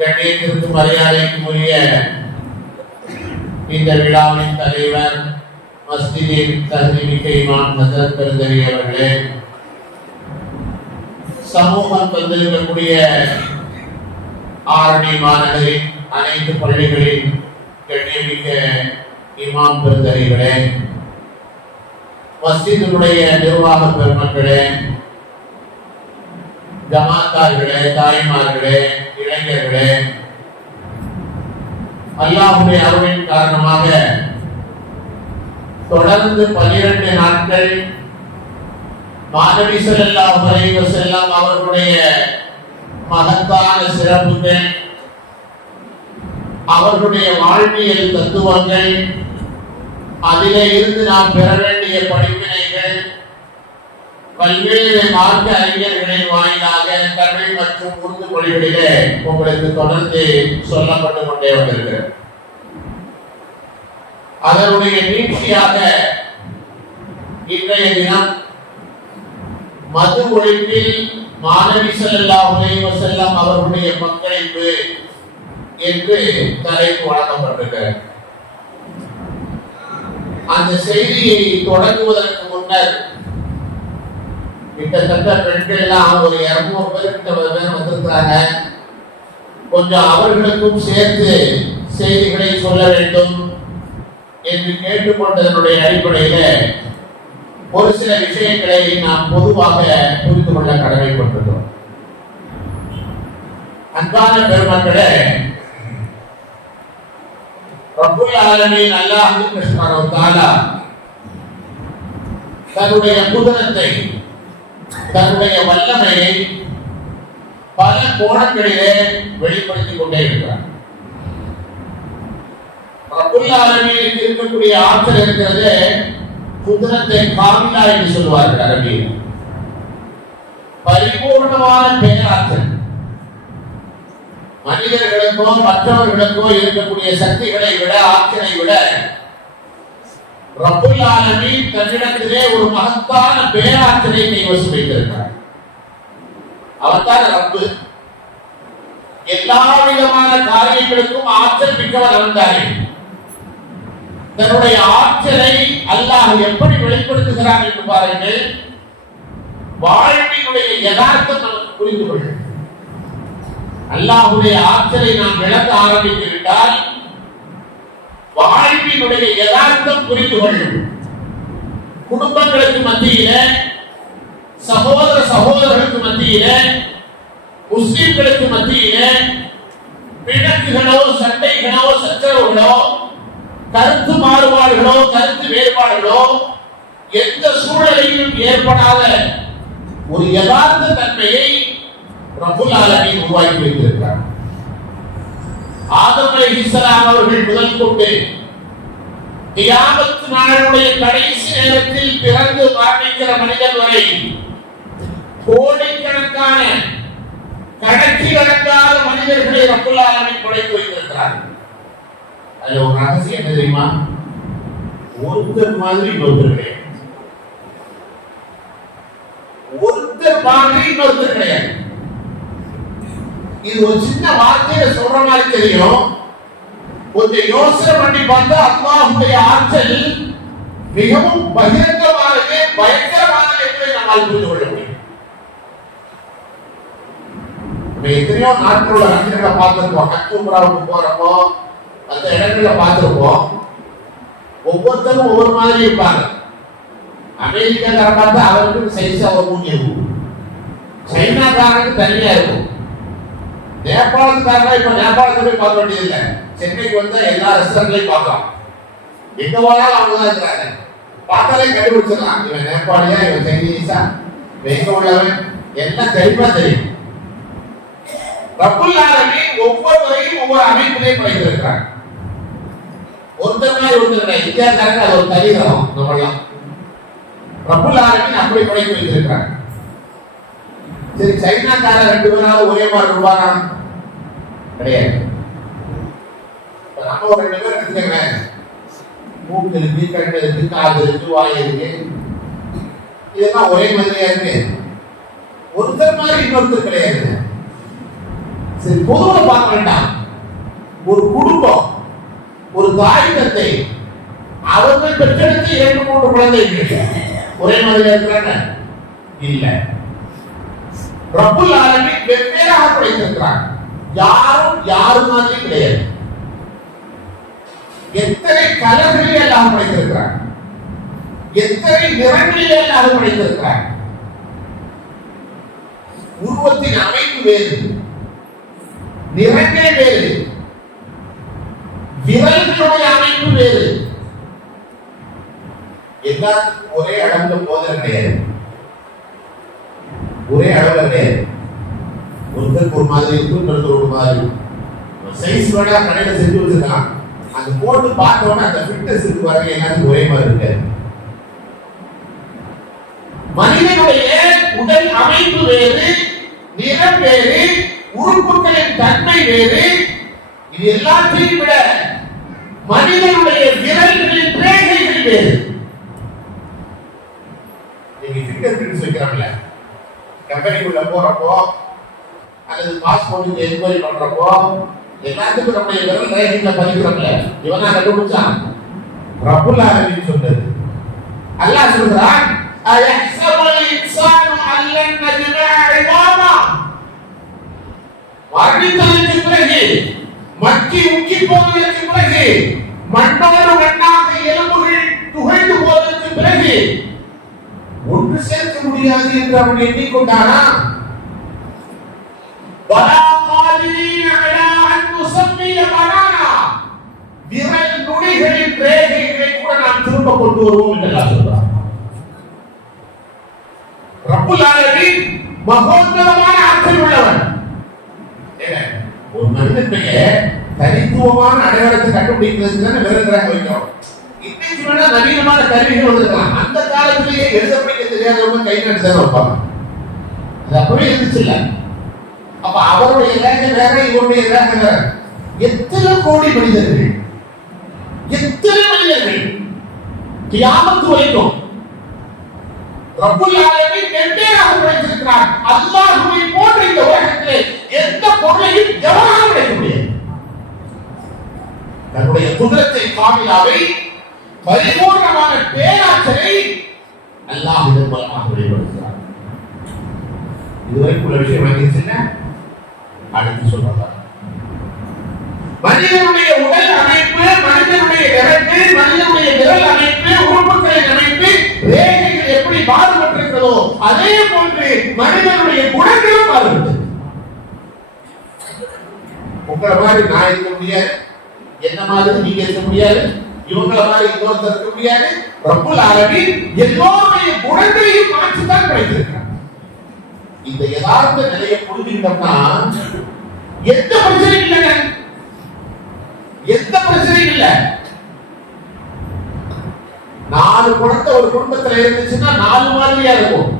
கண்ணியத்திற்கு மரியாதைக்கு உரிய இந்த விழாவின் தலைவர் மஸ்ஜிதின் தகுதிமிக்க இமாம் ஹசரத் பெருந்தகை அவர்களே, சமூகம் தந்திருக்கக்கூடிய ஆரணி மாநகரின் அனைத்து பள்ளிகளின் கண்ணியமிக்க இமாம் பெருந்தகைகளே, மஸ்ஜிதுடைய நிர்வாக பெருமக்களே, ஜமாத்தார்களே, தாய்மார்களே, இளைஞர்களே, அல்லாஹ்வுடைய அருளின் காரணமாக தொடர்ந்து 12 நாட்கள் மாநபி ஸல்லல்லாஹு அலைஹி வஸல்லம் அவர்களுடைய மகத்தான சிறப்புகள், அவர்களுடைய வாழ்வியல் தத்துவங்கள், அதிலே இருந்து நாம் பெற வேண்டிய படிப்பினைகள் பல்வேறு மார்க்க அறிஞர்களின் வாயிலாக தமிழ் மற்றும் உருது மொழிகளிலே உங்களுக்கு தொடர்ந்து சொல்லப்பட்டு கொண்டே வந்திருக்கிறது. அதனுடைய நீட்சியாக இன்றைய தினம் மது ஒழிப்பில் மாநபி ஸல்லல்லாஹு அலைஹி வஸல்லம் அவர்களுடைய பங்களிப்பு என்று தலைப்பு வழங்கப்பட்டிருக்கிறது. அந்த செய்தியை தொடங்குவதற்கு முன்னர் கிட்டத்தட்ட பெண்கள் எல்லாம் ஒரு 200 பேர் வந்திருக்கிறாங்க. கொஞ்சம் அவர்களுக்கும் சேர்த்து செய்திகளை சொல்ல வேண்டும் என்று கேட்டுக்கொண்டதனுடைய அடிப்படையில ஒரு சில விஷயங்களை நாம் பொதுவாக புரிந்து கொள்ள கடமைப்பட்டிருக்கிறோம். அன்பான பெருமக்களே, ரப்புல் ஆலமீன் அல்லாஹ் சுப்ஹானஹு வ தஆலா தன்னுடைய குதிரத்தை, தன்னுடைய வல்லமையை பல கோணங்களிலே வெளிப்படுத்திக் கொண்டே இருக்கிறார். ரப்புல் ஆலமீனுக்கு இருக்கக்கூடிய ஆற்றல் இருக்கிறது குதிரத்தை காமிலா என்று சொல்வார்கள் அரபியில். பரிபூர்ணமான பேராற்றல். மனிதர்களுக்கோ மற்றவர்களுக்கோ இருக்கக்கூடிய சக்திகளை விட, ஆற்றலை விட ரப்புல் ஆலமீன் தன்னிடத்திலே ஒரு மகத்தான பேராற்றலை கைவசம் வைத்திருக்கிறார். அவர்தான் ரப்பு. எல்லா விதமான காரியங்களுக்கும் ஆற்றல் மிக்கவர் அவன்தானே. தன்னுடைய ஆற்றலை அல்லாஹ் எப்படி வெளிப்படுத்துகிறார் என்று பாருங்கள். வாழ்வினுடைய யதார்த்தம் நமக்கு புரிந்து கொள்ளும். அல்லாஹ்வுடைய ஆற்றலை நாம் விளக்க ஆரம்பித்து விட்டால் வாழ்வினுடைய யதார்த்தம் புரிந்து கொள்ளும். குடும்பங்களுக்கு மத்தியில, சகோதர சகோதரர்களுக்கு மத்தியில, முஸ்லிம்களுக்கு மத்தியில பிணக்குகளோ, சண்டைகளோ, சச்சரவுகளோ, கருத்து மாறுபாடுகளோ, கருத்து வேறுபாடுகளோ எந்த சூழலையும் ஏற்படாத ஒரு யதார்த்த தன்மையை ரப்புல் ஆலமீன் உருவாக்கி வைத்திருக்கிறார். ஆதம் அலைஹிஸ்ஸலாம் அவர்கள் முதல் கொண்டு கியாமத் நாளுடைய கடைசி நேரத்தில் பிறந்து மரணிக்கிற மனிதன் வரை கோடிக்கணக்கான, கணக்கிலடங்காத மனிதர்களை ரப்புல் ஆலமீன் படைத்து வைத்திருக்கிறார். அதுல ஒரு ரகசியம் என்ன தெரியுமா? ஒருத்தர் மாதிரி இன்னொருத்தர் கிடையாது. ஒருத்தர் மாதிரி இன்னொருத்தர் கிடையாது. இது ஒரு சின்ன வார்த்தையில சொல்ற மாதிரி தெரியும். கொஞ்சம் யோசனை பண்ணி பார்த்தா அல்லாஹ்வுடைய ஆற்றல் மிகவும் பகிரங்கமானது, பயங்கரமானது என்பதை நம்மால் புரிந்து கொள்ள முடியும். எத்தனையோ நாட்களோட ரசிகர்களை பார்த்திருப்போம். ஹஜ்ஜும்ராவுக்கு போறப்போ அந்த இடங்களை பார்த்திருப்போம். ஒவ்வொருத்தரும் ஒவ்வொரு மாதிரி இருப்பாங்க. அமெரிக்காக்கார பார்த்தா அவருக்கு சைஸா ஒரு மூஞ்சி இருக்கும், சைனாக்காரனுக்கு தனியா இருக்கும், நேபாளத்துக்காரங்க இப்ப நேபாளத்தை போய் பார்க்க வேண்டியது இல்லை, சென்னைக்கு வந்தா எல்லா ரெஸ்டாரண்ட்லையும் பார்க்கலாம். எங்க போனாலும் அவங்க தான் இருக்கிறாங்க. பார்த்தாலே கண்டுபிடிச்சிடலாம் இவன் நேபாளியா, இவன் சைனீஸா, எங்க உள்ளவன் எல்லாம் தெளிவா தெரியும். ரப்புல் ஆலமீன் ஒவ்வொருவரையும் ஒவ்வொரு அமைப்பிலே படைத்திருக்கிறார். ஒருத்தர் மாதிரி ஒருத்தர் இந்தியாக்காரங்க அது ஒரு தனிதரம். நம்மளாம் ரப்புல் ஆலமீன் அப்படி படைத்து வைத்திருக்கிறார். சரி, சைனாக்கார 2 பேராவது ஒரே மாதிரி இருப்பாரா? கிடையாது. நம்ம ஒரு 2 பேர் எடுத்துக்கங்க, மூக்கு இருக்கு, கண்ணு இருக்கு, காது இருக்கு, வாய் இருக்கு, இதெல்லாம் ஒரே மாதிரியா இருக்கு. ஒருத்தர் மாதிரி இன்னொருத்தர் கிடையாது. சரி, பொதுவாக பார்க்க வேண்டாம். ஒரு குடும்பம், ஒரு தாய் தந்தை, அவர்கள் பெற்றெடுத்து 2-3 குழந்தைகள் ஒரே மாதிரி இருக்கிறாங்க இல்ல. ரப்புல் ஆலமீன் வெவ்வேறாக படைத்திருக்கிறார். யாரும் யாரு மாதிரி கிடையாது. எத்தனை கலர்களில் எல்லாம் படைத்திருக்கிறார், எத்தனை நிறங்களில் எல்லாம் படைத்திருக்கிறார். உருவத்தின் அமைப்பு வேறு, நிறங்கள் வேறு, விரல்களுடைய அமைப்பு வேறு. எல்லாத்துக்கும் ஒரே அளவுல போதனை கிடையாது, ஒரே அளவுல கிடையாது. ஒருத்தருக்கு ஒரு மாதிரி இருக்கும், இன்னொருத்தர் ஒரு மாதிரி. சைஸ் வேணா கடையில செஞ்சு வச்சிருக்கான், அந்த போட்டு பார்த்தோன்னா அந்த ஃபிட்னஸ் இருக்கு பாருங்க, எல்லாத்துக்கும் ஒரே மாதிரி இருக்காது. மனிதனுடைய உடல் அமைப்பு வேறு, நிறம் வேறு, உறுப்புகளின் தன்மை வேறு. இது எல்லாத்தையும் விட மனிதனுடைய விரல்களின் ரேகைகள் வேறு. நீங்க ஃபிங்கர் பிரிண்ட்ஸ் வைக்கிறாங்கல்ல, கம்பெனிக்குள்ள போறப்போ அல்லது பாஸ்போர்ட்டுக்கு என்கொயரி பண்றப்போ எல்லாத்துக்கும் நம்முடைய விரல் ரேகைகளை பதிக்கிறோம்ல. இவனா கண்டுபிடிச்சான்? ரப்புல் ஆலமீன் சொன்னது. அல்லாஹ் சொல்றான், அயஹ்சபுல் இன்சானு அல்லன் நஜ்மஅ இதாமா. மரணித்ததற்கு பிறகு, மக்கி உக்கி போவதற்கு பிறகு, மண்ணோடு மண்ணாக எலும்புகள் துகைந்து போவதற்கு பிறகு ஒன்று சேர்க்க முடியாது என்று அவன் எண்ணிக்கொண்டானா? வலா காதிரீன அலா அன் நுஸம்மிய பனானா. விரல் நுனிகளின் ரேகைகளை கூட நாம் திரும்ப கொண்டு வருவோம் என்று அல்லாஹ் சொல்றான். ரப்புல் ஆலமீன் மகோன்னதமான ஆற்றல் உள்ளவன். ஒரு மனிதனுடைய தனித்துவமான அடையாளத்தை கண்டுபிடிக்கிறதுக்கு விரல் ரேகை வைக்கிறோம். இன்னைக்கு வேணா நவீனமான கருவிகள் வந்திருக்கலாம். அந்த காலத்திலேயே எழுத படிக்க தெரியாதவங்க கை நடிச்சு வைப்பாங்க. அது அப்பவே இருந்துச்சு இல்ல. அப்ப அவருடைய ரேகை வேற, இவருடைய ரேகை வேற. எத்தனை கோடி மனிதர்கள், எத்தனை மனிதர்கள் கியாமத்து வரைக்கும் ரப்புல் ஆலமீன் வெவ்வேறாக படைத்திருக்கிறார். அல்லாஹ்வை போன்ற இந்த உலகத்திலே எந்த பொருளையும் எவராலும் படைக்க முடியாது. தன்னுடைய குதிரத்தை, காமிலாவை, பரிபூர்ணமான பேராற்றலை அல்லாஹ் இதன் மூலமாக வெளிப்படுத்துகிறார். இதுவரைக்கும் உள்ள விஷயம் என்ன? அடுத்து சொல்றார். மனிதனுடைய உடல் அமைப்பு, மனிதனுடைய நிறங்கள், மனிதனுடைய விரல் அமைப்பு, உறுப்புகளின் அமைப்பு, ரேகைகள் எப்படி மாறுபட்டிருக்கிறதோ அதே போன்று மனிதனுடைய குணங்களும் மாறுபட்டது. உங்களை மாதிரி நான் இருக்க முடியாது, என்ன மாதிரி நீங்க இருக்க முடியாது, இவங்கள மாதிரி இன்னொருத்தர் இருக்க முடியாது. ரப்புல் ஆலமீன் எல்லோருடைய குணங்களையும் மாற்றித்தான் படைத்திருக்கிறார். இந்த யதார்த்த நிலையை புரிஞ்சுக்கிட்டோம்னா எந்த பிரச்சனையும் இல்லைங்க, எந்த பிரச்சனையும் இல்லை. 4 குழந்தை ஒரு குடும்பத்துல இருந்துச்சுன்னா 4 மாதிரியா இருக்கும்.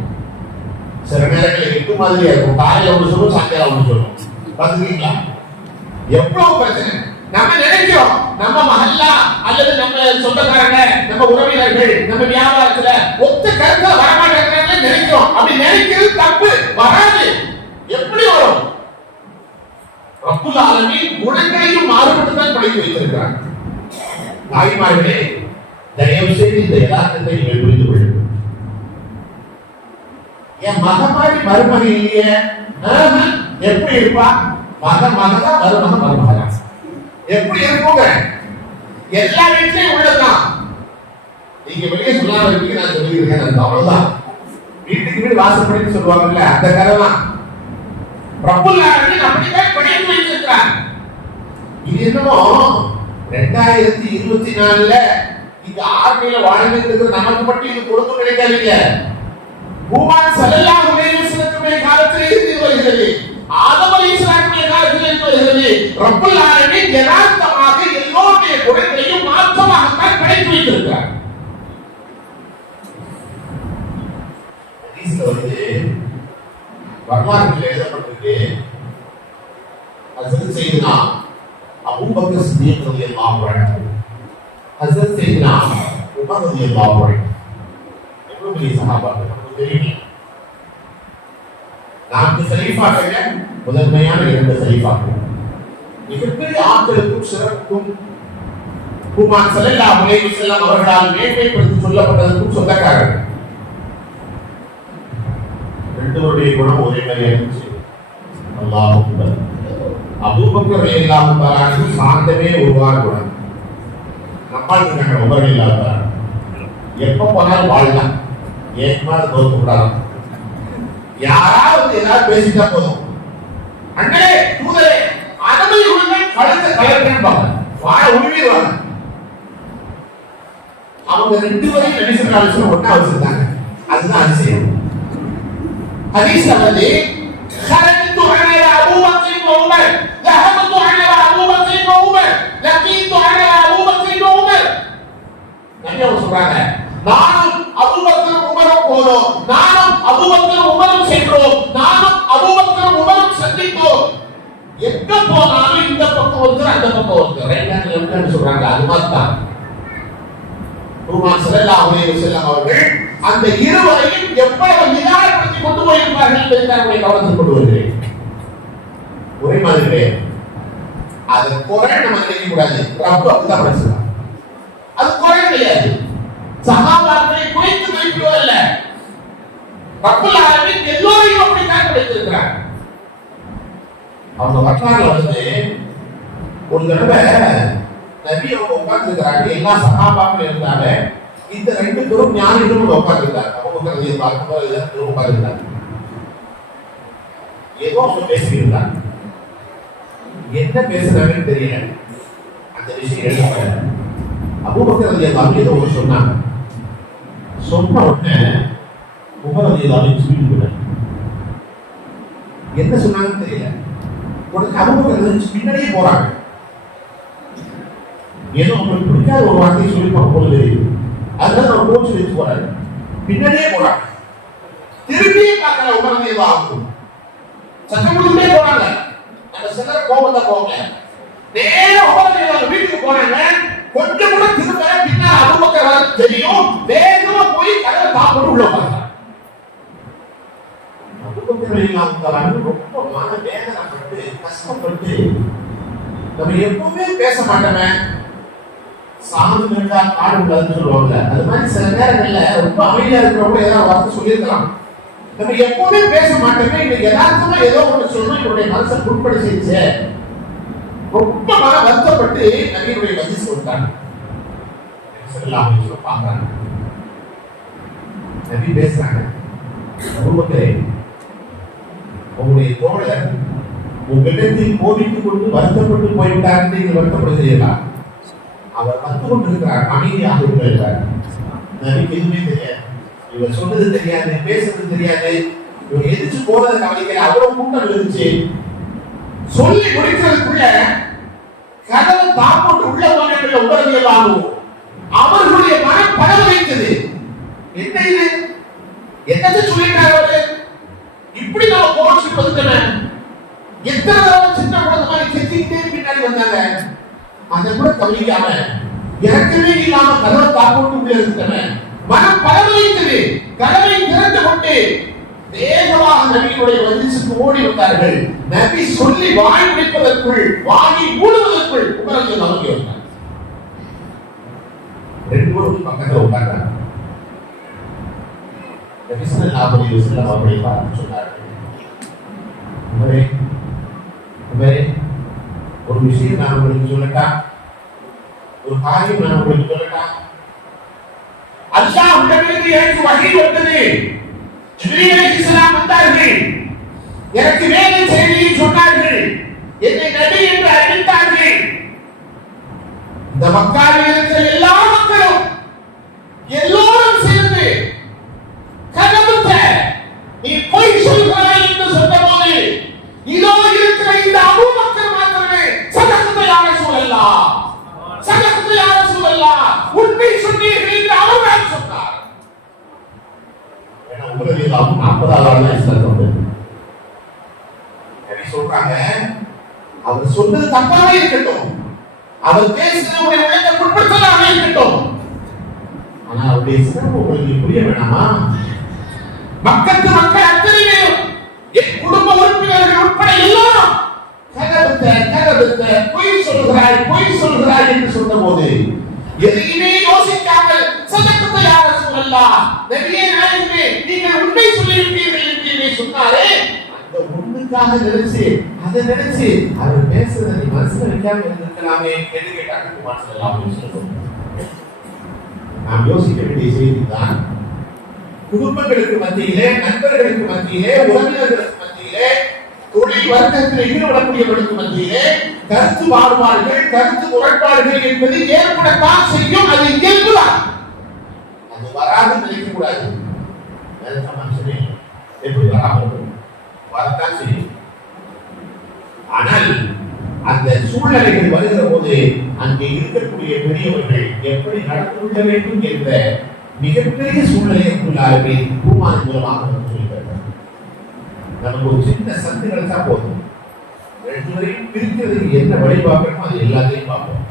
சில நேரங்களில் 8 மாதிரியா இருக்கும். காலையில ஒன்று சொல்லும், சாயங்காலம் ஒன்று சொல்லும். பாத்துக்கீங்களா எவ்வளவு பிரச்சனை? நம்ம நினைக்கிறோம் நம்ம மஹல்லா அல்லது நம்ம சொந்தக்காரங்க, நம்ம உறவினர்கள், நம்ம வியாபாரத்துல ஒத்த கருத்தை வரமாட்டாங்க நினைக்கிறோம். அப்படி நினைக்கிறது தப்பு, வராது. எப்படி வரும்? ரப்புல் ஆலமீன் குணங்களையும் மாறுபட்டுதான் படைத்து வைத்திருக்கிறார். தாய்மார்களே, தயவு செய்து இந்த யதார்த்தத்தை நீங்கள் புரிந்து கொள்ளுங்கள். என் மகமாரி மருமகன் இல்லையே, எப்படி இருப்பா? மகன் மகதான், மருமகன் மருமகனா எப்படி இருக்குங்க? எல்லா வீட்லயும் உள்ளதான். நீங்க வெளியே சொல்லாம இருக்கீங்க, நான் சொல்லியிருக்கேன். அவ்வளவுதான். வீட்டுக்கு வீடு வாசப்படின்னு சொல்லுவாங்கல்ல, அந்த கதை தான். ரப்புல் ஆலமீன் அப்படிதான் படைத்து வைத்திருக்கிறார். இது என்னமோ 2024ல இந்த ஆர்மியில வாழ்ந்துட்டு நமக்கு மட்டும் இது பொறுப்பு கிடைக்காதீங்க. பூமான் ஸல்லல்லாஹு அலைஹி வஸல்லம் காலத்திலே இருந்து வருகிறது, ஆதம் அலைஹிஸ்ஸலாமுடைய காலத்திலே இருந்து வருகிறது. ரப்புல் ஆலமீன் யதார்த்தமாக எல்லோருடைய குணங்களையும் மாற்றமாக படைத்து வைத்திருக்கிறார். ஹதீஸ்ல வந்து வரலாற்றில் எழுதப்பட்டிருக்கு, ஹஸரத் சையதுனா அபூபக்கர் சித்திக் ரலியல்லாஹு அன்ஹு, ஹஸரத் சையதுனா உமர் ரலியல்லாஹு அன்ஹு, எவ்வளவு பெரிய சஹாபாக்கள் நமக்கு தெரியும். 4 கலீஃபாக்கள் முதன்மையான 2 சலீஃபாக்கள். மிகப்பெரிய ஆட்களுக்கும் சிறப்புக்கும் பெருமானார் ஸல்லல்லாஹு அலைஹி வஸல்லம் அவர்களால் மேன்மைப்படுத்தி சொல்லப்பட்டதற்கும் சொந்தக்காரர்கள். 2 பேருடைய குணம் ஒரே மாதிரியா இருந்துச்சு. அல்லாஹ் அக்பர். அபூபக்கர் ரலியல்லாஹு தஆலா அன்ஹு சாந்தமே ஒருவார குணம். நம்மால் இருக்காங்க உமர் ரலியல்லாஹு தஆலா. எப்ப போனாலும் வாழ்தான். ஏகமான தோத்து கூடாது. யாராவது ஏதாவது பேசிட்டா போதும். அண்ணே தூதரே அனுமதி கொடுங்க கழுத்தை கலக்கணும்பாங்க. வாழ உரிமைவாங்க. அவங்க 2 வரையும் நபி ஸல்லல்லாஹு அலைஹி வஸல்லம் ஒண்ணா வச்சிருந்தாங்க. அதுதான் அதிசயம். ஹதீஸ்ல வந்து خرجت على ابو بكر وعمر ذهبت على ابو بكر وعمر لقيت على ابو بكر وعمر நபி அவங்க சொல்றாங்க நானும் அபூபக்கர் உமரும் போனோம், நானும் அபூபக்கர் உமரும் சென்றோம், நானும் அபூபக்கர் உமரும் சந்தித்தோம். எங்க போனாலும் இந்த பக்கம் ஒருத்தர் அந்த பக்கம் ஒருத்தர் ரைட் ஹேண்ட் லெஃப்ட் ஹேண்ட் சொல்றாங்க. அது மாதிரி தான் பெருமானார் ஸல்லல்லாஹு அலைஹி வஸல்லம் அவர்கள் அந்த இருவரையும் எவ்வளவு நிதானப்படுத்தி கொண்டு போயிருப்பார்கள் என்பதை நான் கவனத்தில் கொண்டு வருகிறேன். ஒரே மாதிரி அது குறை நம்ம நினைக்க கூடாது. ரப்பு அப்படிதான் பேசுறான். அது குறை கிடையாது. சஹாபாக்களை குறைத்து வைப்பதல்ல. ரப்புல் ஆலமீன் எல்லோரையும் அப்படித்தான் படைத்திருக்கிறார். அவங்க வரலாறுல வந்து ஒரு தடவை நபி அவங்க உட்கார்ந்துருக்கிறாங்க. எல்லா சஹாபாக்களும் இருந்தாங்க. இந்த 2 பேரும் ஞானிகளும் உட்கார்ந்துருந்தாங்க. அவங்க உட்கார்ந்துருந்தாங்க. ஏதோ அவங்க பேசியிருந்தாங்க. என்ன பேசுறாங்கன்னு தெரியல. அந்த விஷயம் அபூபக்கர் ரலியல்லாஹு அன்ஹு ஏதோ ஒன்று சொன்னாங்க. சொன்ன உடனே உமர் ரலியல்லாஹு அன்ஹு சொல்லிவிட்டாங்க. என்ன சொன்னாங்கன்னு தெரியல. உடனே அபூபக்கர் பின்னாடியே போறாங்க. ஏதோ உங்களுக்கு பிடிக்காத ஒரு வார்த்தையை சொல்லி போல தெரியுது. அதனால ஒரு கோச்சு வச்சு போறாரு. பின்னாடியே போறாங்க. திரும்பியே பார்க்கல உமர் ரலியல்லாஹு அன்ஹு. சத்தம் போட்டுட்டே போறாங்க. அந்த சிலர் கோபத்தை போங்க. நேரா உமர் ரலியல்லாஹு அன்ஹு வீட்டுக்கு போறாங்க. கொஞ்சம் கூட திரும்ப பின்னா அபூபக்கர் தெரியும். வேகமா போய் கதவை தாப்பட்டு உள்ள போறாங்க. அபூபக்கர் ரலியல்லாஹு அன்ஹு ரொம்ப மன வேதனைப்பட்டு கஷ்டப்பட்டு நம்ம எப்பவுமே பேச மாட்டோமே. சாமி இருந்தா காடு உள்ளதுன்னு சொல்லுவாங்க. அது மாதிரி சில நேரங்கள்ல ரொம்ப அமைதியா இருக்கிறவங்க ஏதாவது வார்த்தை சொல்லியிருக்கலாம். நம்ம எப்பவுமே பேச மாட்டோமே. இன்னைக்கு யதார்த்தமா ஏதோ ஒன்று சொல்லணும். என்னுடைய மனசை புண்படி செய்யுச்சு. ரொம்ப மன வருத்தப்பட்டு நபியுடைய பதில் சொல்லிட்டாங்க. பாக்குறாங்க நபி பேசுறாங்க. அபூபக்கரே உங்களுடைய தோழர் உங்களிடத்தில் கோபித்துக் கொண்டு வருத்தப்பட்டு போய்விட்டார். நீங்க வருத்தப்படுகிறீர்களா? அவர் வந்து கொண்டிருக்கிறார். அமைதியாக இருக்கிறார். நபிக்கு எதுவுமே தெரியாது. இவர் சொன்னது தெரியாது, பேசுறது தெரியாது. இவர் எதிர்த்து போறது கவனிக்கிற அவ்வளவு கூட்டம் இருந்துச்சு. சொல்லி முடிக்கிறதுக்குள்ள கதவை தாப்போட்டு உள்ள போன உடல்களாகும். அவர்களுடைய மனம் பரவ வைத்தது. என்ன இது? என்னத்தை சொல்லிட்டார் அவரு? இப்படி நான் போச்சு பதுக்கிறேன். எத்தனை தடவை சின்ன குழந்தை மாதிரி செஞ்சுக்கிட்டே பின்னாடி வந்தாங்க. அதை கூட கவனிக்காம இறக்கவே இல்லாம கதவை தாப்போட்டு உள்ள இருக்கிறேன். மனம் பரவ வைத்தது. கதவை திறந்து கொண்டு வேகமாக நபியுடைய மஜ்லிஸுக்கு ஓடி வந்தார்கள். நபி சொல்லி வாய் முடிப்பதற்குள் வாங்கி மூடுவதற்குள் உமர் நமக்கு வந்தார். 2 பேரும் பக்கத்துல உட்கார்ந்தாங்க. நபி ஸல்லல்லாஹு அலைஹி வஸல்லம் அவர்களை பார்த்து சொன்னார்கள், உமரே உமரே ஒரு விஷயம் நான் உங்களுக்கு சொல்லட்டா? ஒரு காரியம் நான் உங்களுக்கு சொல்லட்டா? அல்லாஹ் உடனே எனக்கு வஹீ வந்தது. ஜிப்ரீல் அலைஹிஸ்ஸலாம் வந்தார்கள். எனக்கு வேலை செய்தியை சொன்னார்கள். என்னை நபி என்று அறிவித்தார்கள். இந்த மக்காவில் இருக்கிற எல்லா மக்களும் எல்லோரும் சேர்ந்து கதவுத்த நீ பொய் சொல்கிறாய் என்று சொன்னபோது இதோ இருக்கிற இந்த அபூபக்கர் மாத்திரமே சதகத்தை யா ரசூலல்லாஹ், சதகத்தை யா ரசூலல்லாஹ், உண்மை சொன்னீர்கள் என்று அவர் சொன்னார். உங்களுக்கு 40 இஸ்லாம் சொல்றாங்க. அவர் சொன்னது தப்பாவே இருக்கட்டும், அவர் பேசுறது உடைய உள்ளத்தை புண்படுத்தலாமே இருக்கட்டும், ஆனா அவருடைய சிறப்பு உங்களுக்கு புரிய வேணாமா? மக்களுக்கு மக்கள் அத்தனை பேரும் என் குடும்ப உறுப்பினர்கள் உட்பட எல்லாம் பொய் சொல்கிறாய் என்று சொன்னபோது எதையுமே யோசிக்காமல் சதக்கத்தை யார சொல்லலாம் நபியே நாயகமே நீங்கள் உண்மை சொல்லியிருப்பீர்கள் என்று சொன்னாரே, அந்த ஒண்ணுக்காக நினைச்சு அவர் பேசுறதை மனசுல வைக்காம இருக்கலாமே என்று கேட்டாங்க குமார் சொல்லலாம். நாம் யோசிக்க வேண்டிய செய்திதான், குடும்பங்களுக்கு மத்தியிலே, நண்பர்களுக்கு மத்தியிலே, உறவினர்களுக்கு மத்தியிலே, தொழில் வர்க்கத்தில் ஈடுபடக்கூடியவர்களுக்கு மத்தியிலே கருத்து மாறுபாடுகள், கருத்து முரண்பாடுகள் என்பது ஏற்படத்தான் செய்யும். அது இயல்புதான், அது வராது நினைக்க கூடாது. எப்படி வராமல் வரத்தான் செய்யும். ஆனால் அந்த சூழ்நிலைகள் வருகிற போது அங்கே இருக்கக்கூடிய பெரியவர்கள் எப்படி நடந்து கொள்ள வேண்டும் என்ற மிகப்பெரிய சூழ்நிலையை பூமான் மூலமாக சொல்லியிருக்கிறார். நமக்கு ஒரு சின்ன சந்து கிடைச்சா போதும், ரெண்டு வரையும் பிரிக்கிறதுக்கு என்ன வழி பார்க்கணுமோ அது எல்லாத்தையும் பார்ப்போம்.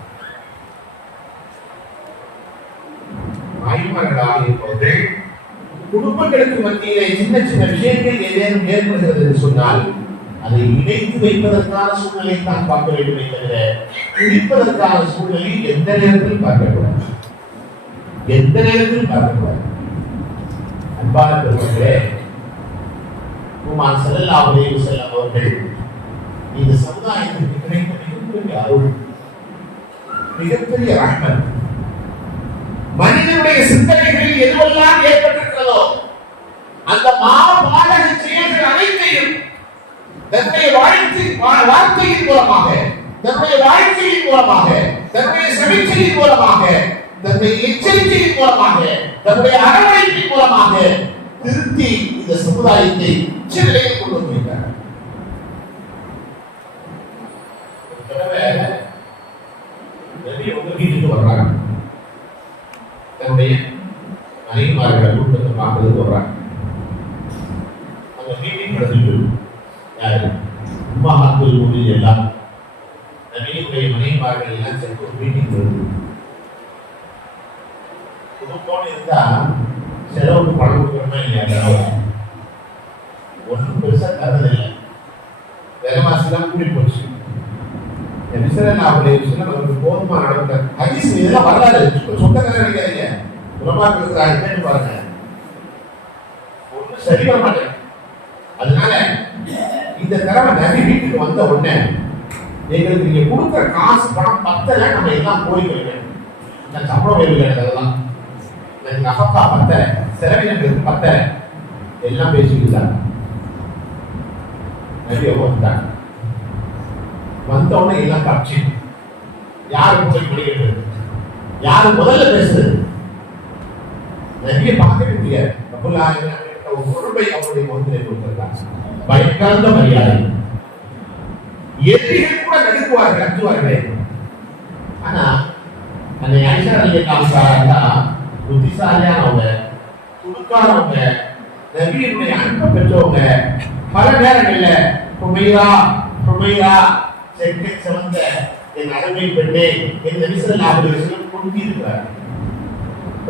ஆய்வாளர்களாக இருப்பவர்கள் குடும்பங்களுக்கு மத்தியிலே சின்ன சின்ன விஷயங்கள் ஏதேனும் ஏற்படுகிறது என்று சொன்னால் அதை இணைத்து வைப்பதற்கான சூழ்நிலை தான் பார்க்க வேண்டுமே தவிர பிரிப்பதற்கான சூழ்நிலை எந்த நேரத்தில் பார்க்கக்கூடாது, எந்த நேரத்தில் பார்க்கக்கூடாது. அன்பான பெருமக்களே, பெருமான் ஸல்லல்லாஹு அலைஹி வஸல்லம் அவர்கள் இந்த சமுதாயத்திற்கு கிடைத்த மிகப்பெரிய அருள், மிகப்பெரிய ரஹ்மத். மனிதனுடைய சிந்தனைகளில் எதுவெல்லாம் ஏற்பட்டிருக்கிறதோ அந்த மாபாதக செயல்கள் அனைத்தையும் தன்னுடைய வார்த்தையின் மூலமாக, தன்னுடைய வாழ்க்கையின் மூலமாக, தன்னுடைய சமிச்சையின் மூலமாக, தன்னுடைய எச்சரிக்கையின் மூலமாக, தன்னுடைய அரவணைப்பின் மூலமாக திருத்தி இந்த சமுதாயத்தை உச்சநிலையில் கொண்டு வந்திருக்கிறார். உங்க வீட்டுக்கு வர்றாங்க, தன்னுடைய மனைவிமார்களை கூட்டத்தை பார்க்கறதுக்கு வர்றாங்க. அந்த மீட்டிங் நடந்துட்டு யாரு உம்மாஹாத்துல் முஃமினீன் எல்லாம் நபியுடைய மனைவிமார்கள் எல்லாம் சேர்ந்து ஒரு மீட்டிங் வருது. குடும்பம் இருந்தா செலவுக்கு பணம் கொடுக்கணுமா இல்லையா? ஒன்றும் பெருசா தரதில்லை, விலைவாசிலாம் கூடி போச்சு. நமக்கு போதுமா நடந்த ஹதீஸ் இதெல்லாம் வரலாறு சொந்த கதை நினைக்காதீங்க. உலமாக்கள் இருக்கிறாங்க பாருங்க, ஒன்றும் சரி வர மாட்டேன். அதனால இந்த தடவை நபி வீட்டுக்கு வந்த உடனே எங்களுக்கு நீங்க கொடுக்குற காசு பணம் பத்தல, நம்ம எல்லாம் போய் வைக்கணும். சம்பளம் வேலை அதெல்லாம் நகப்பா பத்தல, செலவினங்களுக்கு பத்தல, எல்லாம் பேசிக்கிட்டாங்க. நபி வந்தாங்க, வந்த உடனே எல்லாம் காட்சி யாரு போய் முடிகிறது, யாரு முதல்ல பேசுறது. நபியை பார்க்க முடியாது. ஒரு பொறுப்பை அவருடைய முகத்திலே கொடுத்திருக்காங்க. பயங்கர மரியாதை. எதிரிகள் கூட நடுக்குவார்கள், அஞ்சுவார்களே. ஆனா அந்த ஆயிஷா ரலியல்லாஹு புத்திசாலியானவங்க, துடுக்கானவங்க, நபியினுடைய அன்பை பெற்றவங்க. பல நேரங்கள்ல சுமைரா செக்கை சிவந்த என் அருமை பெண்ணே என் நபி ஸல்லல்லாஹு அலைஹி வஸல்லம் கொடுத்தி இருக்கிறார்.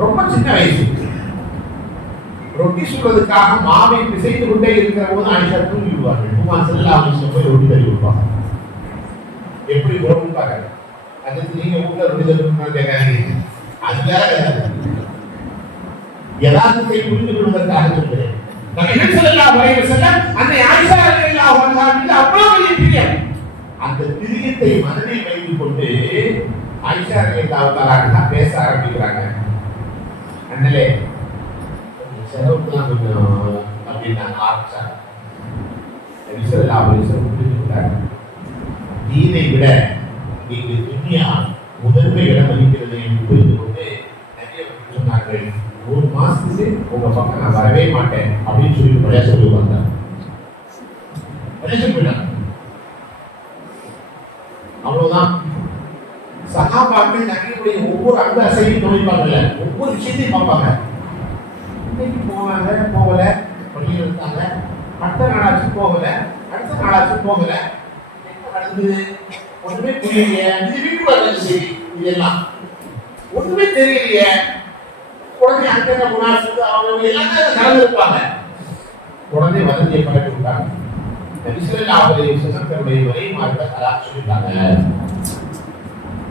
ரொம்ப சின்ன வயசு. ரொட்டி சுடுறதுக்காக மாவை பிசைந்து கொண்டே இருக்கிற போது ஆயிஷா தூங்கிடுவார்கள். பெருமாள் ஸல்லல்லாஹு அலைஹி வஸல்லம் போய் ரொட்டி தள்ளி கொடுப்பாங்க. எப்படி உறவுன்னு பார்க்கறது. அதுக்கு நீங்க ஊர்ல ரொட்டி தள்ளி கேட்காதீங்க, அது வேற யதார்த்தத்தை புரிந்து கொள்வதற்காக சொல்கிறேன். நபிகள் ஸல்லல்லாஹு அலைஹி வஸல்லம் அன்னை ஆயிஷா ரலியல்லாஹு அன்ஹா மீது அவ்வளவு பெரிய பிரியம். அந்த பிரியத்தை மனதில் வைத்துக் கொண்டு ஆயிஷா ரலியல்லாஹு அன்ஹா பேச ஆரம்பிக்கிறாங்க. அண்ணலே செலவுக்குலாம் கொஞ்சம் அப்படின்னு ஆரம்பிச்சாங்க. நபி ஸல்லல்லாஹு அலைஹி வஸல்லம் புரிஞ்சுக்கிட்டாங்க, தீனை விட இங்கு துன்யா முதன்மை இடம் அளிக்கிறது என்று புரிந்து கொண்டு நிறைய சொன்னார்கள், 1 மாசத்துக்கு உங்க பக்கம் நான் வரவே மாட்டேன் அப்படின்னு சொல்லி பழைய சொல்லி வந்தாங்க. அவ்வளவுதான். சகாபாக்கள் நபியுடைய ஒவ்வொரு அங்க அசையும் கவனிப்பாங்கல்ல, ஒவ்வொரு விஷயத்தையும் பார்ப்பாங்க. இன்னைக்கு போனாங்க, போகல, பள்ளியில் இருந்தாங்க, அடுத்த நாளாச்சு போகல, அடுத்த நாளாச்சு போகல, என்ன நடந்தது ஒண்ணுமே புரியலையே. இது வீட்டுக்கு வந்த செய்தி, இதெல்லாம் ஒண்ணுமே தெரியலையே. உடனே அங்க போனா அவங்க எல்லாமே நடந்திருப்பாங்க. உடனே வதந்தியை பரப்பி விட்டாங்க. தன்னுடைய மனைவிமார்களை தலாக் சொல்லிட்டாங்க.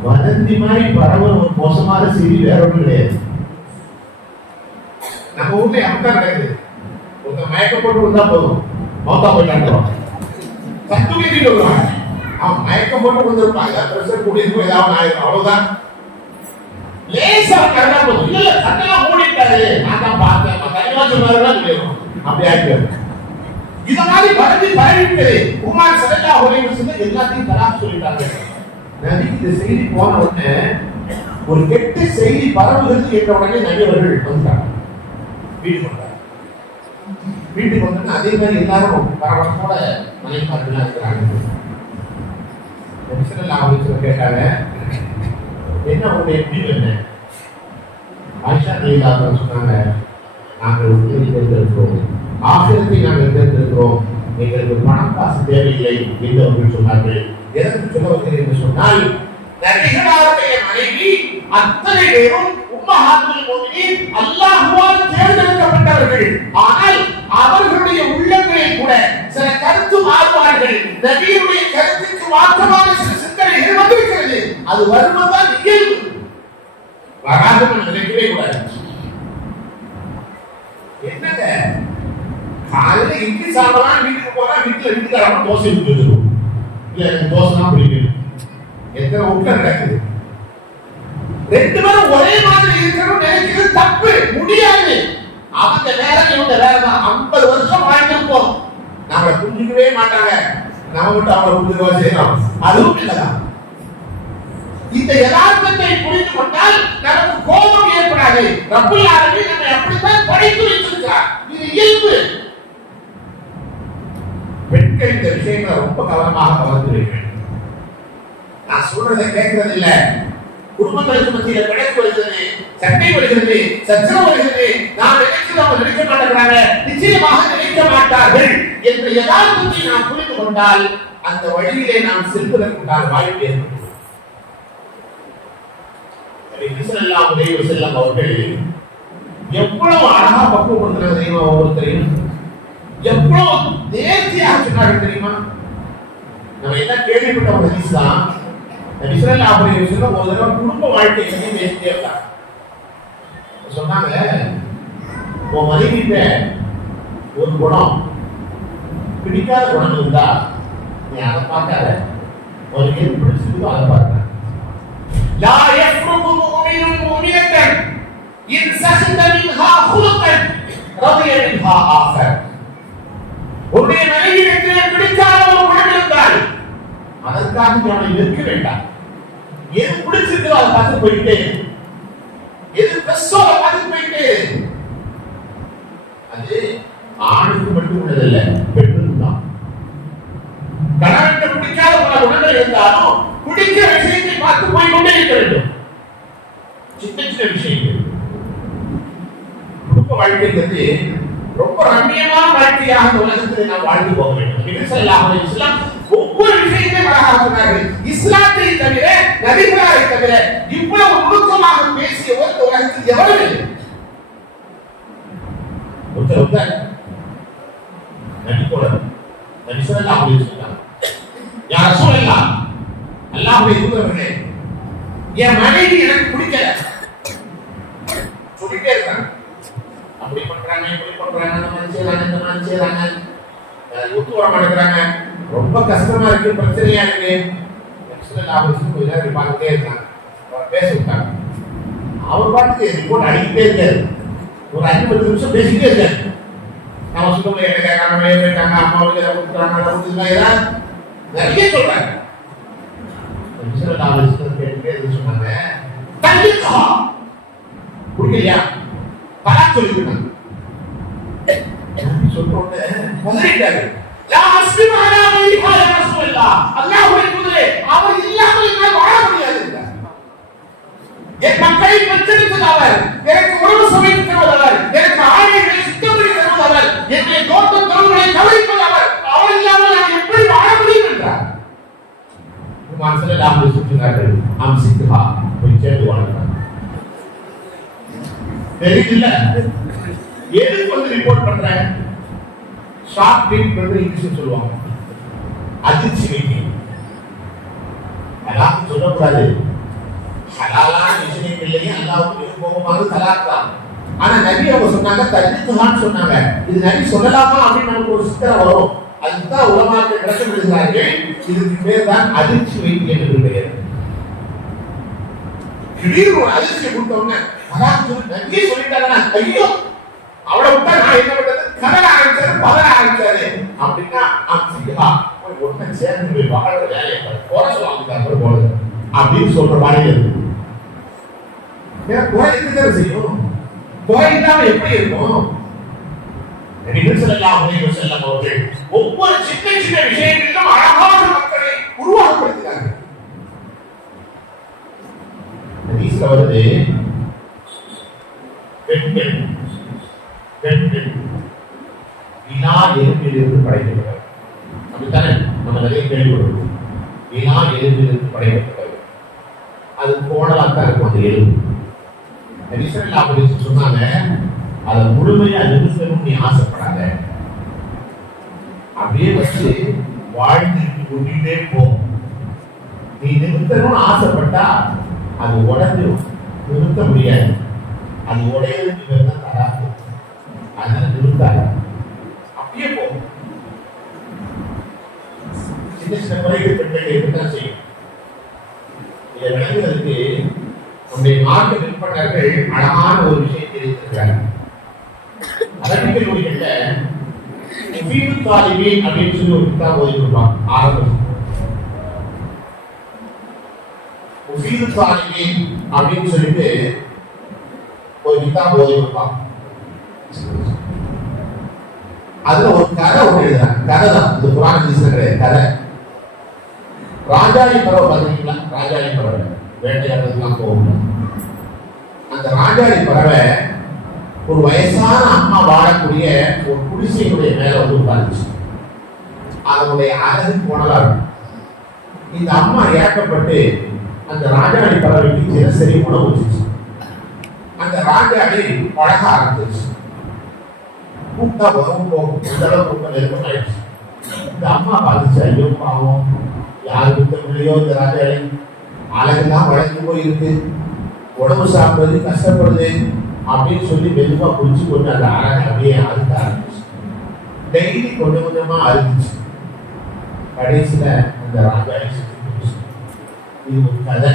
வதந்தி மாதிரி பரவ ஒரு மோசமான செய்தி வேற ஒன்றும் கிடையாது. நம்ம ஊர்ல அப்படித்தான் நடக்குது. ஒருத்தர் மயக்கப்பட்டு வந்தா போதும், மௌத்தா போயிட்டாங்க. சத்துக்கு வருவாங்க, அவன் மயக்கம் போட்டு வந்திருப்பாங்க, பிரஷர் கூடி இருக்கும், ஏதாவது ஆயிரும், அவ்வளவுதான். லேசா கரெக்டா போதும். இல்ல கண்ணெல்லாம் மூடிட்டாரு, நான் தான் பார்த்தேன், கண்ணெல்லாம் சொன்னாருதான் சொல்லிடுவோம். அப்படி ஆயிட்டு இத மாதிரி பரவி பரவிட்டு உமர் ஸல்லல்லாஹு அலைஹி வஸல்லம் எல்லாத்தையும் தலாக் சொல்லிட்டாங்க. நபிக்கு இந்த செய்தி போன உடனே ஒரு கெட்ட செய்தி பரவுகிறது என்ற உடனே நபி அவர்கள் வந்தாங்க, வீட்டுக்கு வந்தாங்க. வீட்டுக்கு வந்தோன்னா அதே மாதிரி எல்லாரும் பரவலோட மனைவிமார்கள் இருக்கிறாங்க. நபி ஸல்லல்லாஹு அலைஹி வஸல்லம் கேட்டாங்க, என்ன உங்களுடைய முடிவு என்ன? ஆயிஷா ரலியல்லாஹு அன்ஹா சொன்னாங்க, நாங்கள் உங்களை தேர்ந்தெடுக்கிறோம், ஆகிரத்தை நாங்கள் தேர்ந்தெடுக்கிறோம், எங்களுக்கு பணம் காசு தேவையில்லை என்று அவர்கள் சொன்னார்கள். எதற்கு சொல்ல வருகிறேன் என்று சொன்னால், நபிகளாருடைய மனைவி அத்தனை பேரும் உம்மஹாத்துல் முஃமினீன் அல்லாஹ்வால் தேர்ந்தெடுக்கப்பட்டவர்கள். ஆனால் அவர்களுடைய உள்ளங்களில் கூட சில கருத்து மாறுபாடுகள், நபியுடைய கருத்துக்கு மாற்றமான சில சிந்தனைகள் வந்திருக்கிறது. அது வருவதால் இயல்பு, வராது நினைக்கவே கூடாது. என்னங்க காலையில இட்லி சாப்பிடலாம், வீட்டுக்கு போனா வீட்டுக்காரங்க தோசை விட்டுருக்கும். இல்ல எனக்கு தோசை தான் பிடிக்கும். எத்தனை வீட்டுல நடக்குது. ரெண்டு பேரும் ஒரே மாதிரி இருக்கணும் நினைக்கிறது தப்பு, முடியாது. அவங்க வேற இவங்க வேற தான். 50 வருஷம் வாழ்ந்திருப்போம், நம்மளை புரிஞ்சுக்கவே மாட்டாங்க, நம்ம மட்டும் அவங்களை புரிஞ்சுக்கவா செய்யலாம்? அதுவும் இல்லதான். இந்த யதார்த்தத்தை புரிந்து கொண்டால் நமக்கு கோபம் ஏற்படாது. ரப்பல் ஆலமீன் நம்மை அப்படித்தான் படைத்து வைத்திருக்கிறார். இது இயல்பு. பெண்கள் இந்த விஷயங்களை ரொம்ப கவனமாக கவனித்து, நான் சொல்றதை கேட்கறது இல்ல. குடும்பங்களுக்கு மத்தியில் பிணைப்பு வருகிறது, சண்டை வருகிறது, சச்சரவு வருகிறது. நாம் நினைக்கிறது அவங்க நினைக்க மாட்டேங்கிறாங்க, நிச்சயமாக நினைக்க மாட்டார்கள் என்ற யதார்த்தத்தை நாம் புரிந்து கொண்டால் அந்த வழியிலே நாம் செல்வதற்குண்டான வாய்ப்பு ஏற்படும். ஸல்லல்லாஹு அலைஹி வஸல்லம் அவர்கள் எவ்வளவு அழகா பக்குவப்படுத்துறது தெரியுமா? ஒவ்வொருத்தரையும் எவ்வளவு நேர்த்தியாக சொன்னார்கள் தெரியுமா? நம்ம என்ன கேள்விப்பட்ட ஒரு ஹதீஸ் தான். நபி ஸல்லல்லாஹு அலைஹி வஸல்லம் ஒரு தடவை குடும்ப வாழ்க்கையை பற்றி பேசிட்டே இருந்தாங்க. சொன்னாங்க, உன் மனைவிட்ட ஒரு குணம், பிடிக்காத குணம் இருந்தா நீ அதை பார்க்காத, உனக்கு எது பிடிச்சிருக்கோ அதை பார்க்க. லா யஃப்ருகு முஃமினுன் முஃமினத்தன் இன் ஸஹித மின்ஹா குலுகன் ரதிய மின்ஹா ஆஃபர். உன்னுடைய மனைவிக்கு பிடிக்காத ஒரு குணம் இருந்தால் அதற்காக அவனை வெறுக்க வேண்டாம். எது பிடிச்சிருக்கோ அதை பார்த்து போயிட்டே, எது பெஸ்டோ அதை பார்த்து போயிட்டே. அது ஆணுக்கு மட்டும் உள்ளதில்லை, பெண்ணுக்கு தான். கணவனுக்கு பிடிக்காத பல குணங்கள் இருந்தாலும் பிடிக்கிற விஷயத்தை பார்த்து போய்கொண்டே இருக்க வேண்டும். சின்ன சின்ன விஷயங்கள். குடும்ப வாழ்க்கைங்கிறது ரொம்ப ரம்மியமான வாழ்க்கையாக இந்த உலகத்தில் நாம் வாழ்ந்து போக வேண்டும். நபி ஸல்லல்லாஹு அலைஹி வஸல்லம் ஒவ்வொரு விஷயத்தையும் அழகாக சொன்னார்கள். இஸ்லாத்தை தவிர, நபிகளாரை தவிர இவ்வளவு நுணுக்கமாக பேசிய ஒரு உலகத்தில் எவரும் இல்லை. ஒருத்தர் நபி ஸல்லல்லாஹு அலைஹி வஸல்லம், யா ரசூலல்லாஹ், அல்லாஹ்வுடைய தூதரே, என் மனைவி எனக்கு பிடிக்கல சொல்லிட்டே இருக்காங்க. அப்படி பண்றாங்க, இப்படி பண்றாங்க, அந்த மாதிரி செய்யறாங்க, இந்த மாதிரி செய்யறாங்க, ஒத்து வர மாட்டேங்கிறாங்க, ரொம்ப கஷ்டமா இருக்கு, பிரச்சனையா இருக்கு. பார்த்துட்டே இருக்காங்க, பேச விட்டாங்க. அவர் பாட்டுக்கு ரிப்போர்ட் அடிக்கிட்டே இருக்காரு. ஒரு 5-10 நிமிஷம் பேசிட்டே இருக்காரு. நம்ம சுத்தம் என்ன கேட்காம போயிட்டாங்க, அம்மாவுக்கு எதை கொடுத்துறாங்க, ஏதாவது நிறைய சொல்றாங்க. சொன்னாங்க, புரியலையா பலா சொல்லிருக்காங்க. சொல்றோட பதறிட்டாரு. லா அஸ்லிமு அலா கைஹா யா ரசூலல்லாஹ், அல்லாஹ்வுடைய தூதரே, அவர் இல்லாமல் என்னால் வாழ முடியாது. என் மக்களை பெற்றெடுத்தவர், எனக்கு உணவு சமைத்து தருவதவர், எனக்கு ஆடைகளை சுத்தப்படுத்தி தருவதவர், என்னுடைய தோட்ட தொழில்களை கவனிப்பதவர், அவர் இல்லாமல் நான் எப்படி வாழ முடியும் என்றார். உமர் ஸல்லல்லாஹு அலைஹி வஸல்லம் சொன்னார்கள், அம்சிக்ஹா, போய் சேர்ந்து வாழ்ந்தார். தெரியல எதுக்கு வந்து ரிப்போர்ட் பண்றேன்? ஷார்ட் ட்ரீட் வந்து இங்கிலீஷ்ல சொல்லுவாங்க. அதிர்ச்சி வைக்கும். தலாக் சொல்லக்கூடாது. ஹலாலான விஷயம் இல்லையே, அல்லாஹ்வுக்கு விருப்பமானது தலாக் தான். ஆனா நபி அவங்க சொன்னாங்க தஜ்ஜித்தான் சொன்னாங்க. இது நபி சொல்லலாமா அப்படின்னு நமக்கு ஒரு சிந்தனை வரும். அதுதான் உலமாக்கள் விளக்கம் எழுதுகிறார்கள். இதுக்கு பேர் தான் அதிர்ச்சி வைத்தியம் என்று பெயர். திடீர்னு ஒரு அதிர்ச்சியை கொடுத்தோம்னா நபியே சொல்லிட்டாங்கன்னா ஐயோ அவளை விட்டா நான் என்ன பண்றது, கதற ஆரம்பிச்சாரு, பதற ஆரம்பிச்சாரு அப்படின்னா ஒன்ன சேர்ந்து போய் வாழ வேலையை போற சொல்லுவாங்க போறது அப்படின்னு சொல்ற மாதிரி இருக்கு. குறை இருக்கிறத செய்யும், குறை இல்லாம எப்படி இருக்கும்? அவர்கள் ஒவ்வொரு சின்ன சின்ன விஷயங்களிலும் அழகான மக்களை உருவாக்கப்படுகிறார்கள். வருது பெண்கள் வினா எலும்பிலிருந்து படைக்கப்பட்டவர். அப்படித்தானே நம்ம நிறைய கேள்விப்படுவோம். வினா எலும்பிலிருந்து படைக்கப்பட்டவர். அது கோணலாத்தான் இருக்கும் அந்த எலும்பு. சொன்னாங்க அதை முழுமையா நிறுத்தணும் நீ ஆசைப்படாத, அப்படியே வச்சு வாழ்ந்து கொண்டே போ. நீ நிறுத்தணும்னு ஆசைப்பட்டா அது உடஞ்சு நிறுத்த முடியாது. அது உடையதுக்கு பேர் தான் தராது. அதனால நிறுத்தாத, அப்படியே போ. சின்ன சின்ன குறைகள் பெண்கள் இருக்கத்தான் செய்யும். இதை விளங்குவதற்கு நம்முடைய நாட்டு விற்பனர்கள் அழகான ஒரு விஷயம் தெரிவித்திருக்கிறார்கள். அரபிக்கல் மொழிகள்ல அப்படின்னு சொல்லி ஒரு கிதாப் ஓதி கொடுப்பாங்க. ஆரம்பம் அப்படின்னு சொல்லிட்டு ஒரு கிதாப் ஓதி கொடுப்பாங்க. அதுல ஒரு கதை ஒன்று எழுதுறாங்க. கதை தான் இது, குர்ஆன் ஹதீஸ்ல கிடையாது, கதை. ராஜாளி பறவை பார்த்தீங்களா? ராஜாளி பறவை வேட்டையாடுறதுலாம் போகும். அந்த ராஜாளி பறவை ஒரு வயசான அம்மா வாழக்கூடிய ஒரு குடிசையினுடைய மேல வந்து உட்கார்ந்துச்சு. அதனுடைய அழகு போனதா இருக்கும். இந்த அம்மா இறக்கப்பட்டு அந்த ராஜாளி பறவைக்கு தினசரி உணவு வச்சுச்சு. அந்த ராஜாளி பழக ஆரம்பிச்சிருச்சு. கூப்பிட்டா வரும் போகும், இந்த அளவு கூட்டம் நெருக்கம் ஆயிடுச்சு. இந்த அம்மா பார்த்துச்சு, ஐயோ பாவம், யாருக்கு இல்லையோ இந்த ராஜாளி அழகுதான் வளர்ந்து போயிருக்கு, உடம்பு சாப்பிடுறது கஷ்டப்படுது அப்படின்னு சொல்லி மெதுவா குடிச்சு கொண்டு அந்த அழகை அப்படியே அறுக்க ஆரம்பிச்சு. டெய்லி கொஞ்சம் கொஞ்சமா அறுத்துச்சு. கடைசியில அந்த ராஜாளி இது ஒரு கதை.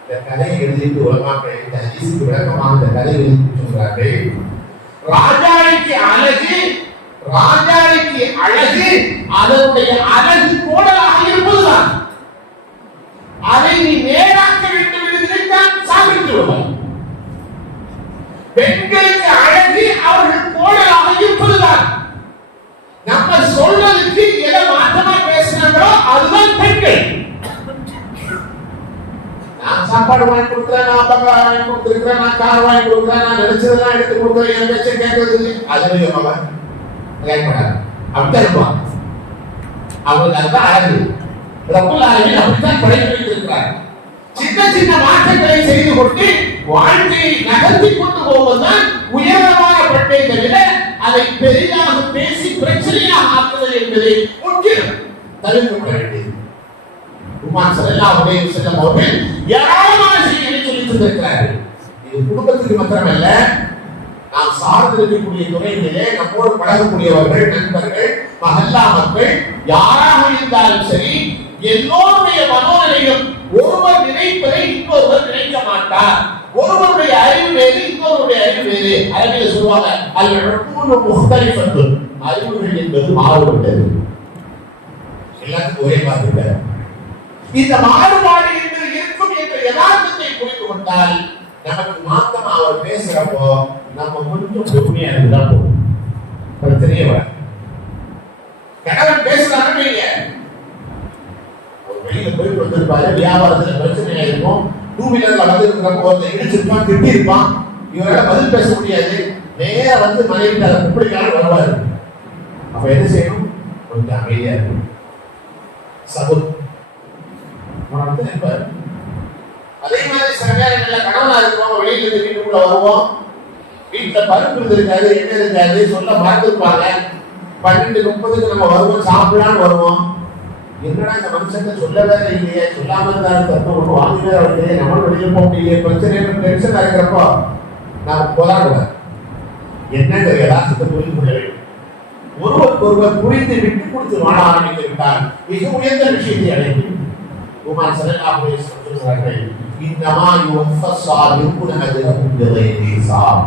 இந்த கதையை எழுதிட்டு உலமாக்கள் இந்த ஹதீஸுக்கு விளக்கமாக இந்த கதை எழுதி சொல்றார்கள். ராஜாளிக்கு அழகு, ராஜாளிக்கு அழகு அதனுடைய அழகு கோடலாக இருப்பதுதான். அதை நீ நேராக்க வேண்டும் என்று நினைத்தால் சாப்பிட்டு விடுவாய். பெண்களுக்கு அழகு அவர்கள் கோடலாக இருப்பதுதான். நம்ம சொல்றதுக்கு எதை மாற்றமா பேசினாங்களோ அதுதான் பெண்கள். நான் சாப்பாடு வாங்கி கொடுக்குறேன், நான் பக்கா வாங்கி கொடுத்துருக்கிறேன், நான் கார் வாங்கி கொடுக்குறேன், நான் நினைச்சதெல்லாம் எடுத்து கொடுக்குறேன், என் பேச்சை கேட்கறது இல்லை. அதுவே அவன் அப்படித்தான் இருப்பான். அவங்களுக்கு அதுதான் அழகு. ரப்பல் ஆலமீன் அப்படித்தான் படைத்து வைத்திருக்கிறார். சின்ன சின்ன மாற்றங்களை செய்து கொண்டு வாழ்க்கையை நகர்த்தி கொண்டு போவதுதான் உயரமான பட்டை தவிர அதை பெரிதாக பேசி பிரச்சனையாக ஆக்குதல் என்பது முக்கியம், தவிர்க்கப்பட வேண்டியது. உமான் ஸல்லல்லாஹு அலைஹி வஸல்லம் அவர்கள் ஏராளமான செய்திகளை சொல்லித் தந்திருக்கிறார்கள். இது குடும்பத்துக்கு மாத்திரமல்ல, நாம் சார்ந்திருக்கக்கூடிய துறைகளிலே நம்மோடு பழகக்கூடியவர்கள், நண்பர்கள், மஹல்லா மக்கள் யாராக இருந்தாலும் சரி, எல்லோருடைய மனோநிலையும் ஒருவர் நினைப்பதை இன்னொருவர் நினைக்க மாட்டார். ஒருவருடைய அறிவு வேறு, இன்னொருடைய அறிவு வேறு. அரபியில் சொல்லுவாங்க அல்-உகூலு முக்தலிஃபத்துன், அறிவுகள் என்பது மாறுபட்டது, எல்லாத்துக்கும் ஒரே மாதிரி இல்லை. இந்த மாறுபாடு என்பது இருக்கும் என்ற யதார்த்தத்தை புரிந்து கொண்டால் நமக்கு மாத்தமா அவர் பேசுறப்போ நம்ம கொஞ்சம் பொறுமையா இருந்தா போதும், பிரச்சனையே வர. கணவன் பேசுறாங்க, ஒரு வெளியில போயிட்டு வந்திருப்பாரு, வியாபாரத்துல பிரச்சனையா இருக்கும், டூ வீலர்ல வந்து இருக்கிறப்போ இடிச்சிருப்பான், திட்டி இருப்பான், இவரால் பதில் பேச முடியாது, நேர வந்து மனைவி அதை குப்பிடிக்கான வருவாரு. அப்ப என்ன செய்யணும்? கொஞ்சம் அமைதியா இருக்கும், சபுர் இருப்பாரு. அதே மாதிரி சில நேரங்கள்ல கணவனா இருக்கிறோம், வெளியில இருந்து வீட்டுக்குள்ள வருவோம், வீட்டுல பருப்பு இருந்திருக்காது, என்ன இருக்காது, சொல்ல மறந்துருப்பாங்க. 12:30 நம்ம வருவோம், சாப்பிடலான்னு வருவோம், என்னடா இந்த மனுஷன் சொல்லவே இல்லையே, சொல்லாம இருந்தாலும் தப்பு ஒன்று வாங்கவே இல்லையே, நம்ம வெளியே போக முடியலையே, பிரச்சனை டென்ஷன் இருக்கிறப்போ நான் போராடுவேன். என்னங்கிற யதார்த்தத்தை புரிந்து கொள்ள வேண்டும். ஒருவர் புரிந்து விட்டு கொடுத்து வாழ ஆரம்பித்து விட்டால் மிக உயர்ந்த விஷயத்தை அடைய முடியும். உமார் ஸல்லல்லாஹு அலைஹி வஸல்லம் சொல்கிறார்கள், இன்னமா யுஃபஸ் ஸாலிஹூன அஜ்ரஹும் பிகைரி ஹிசாப்.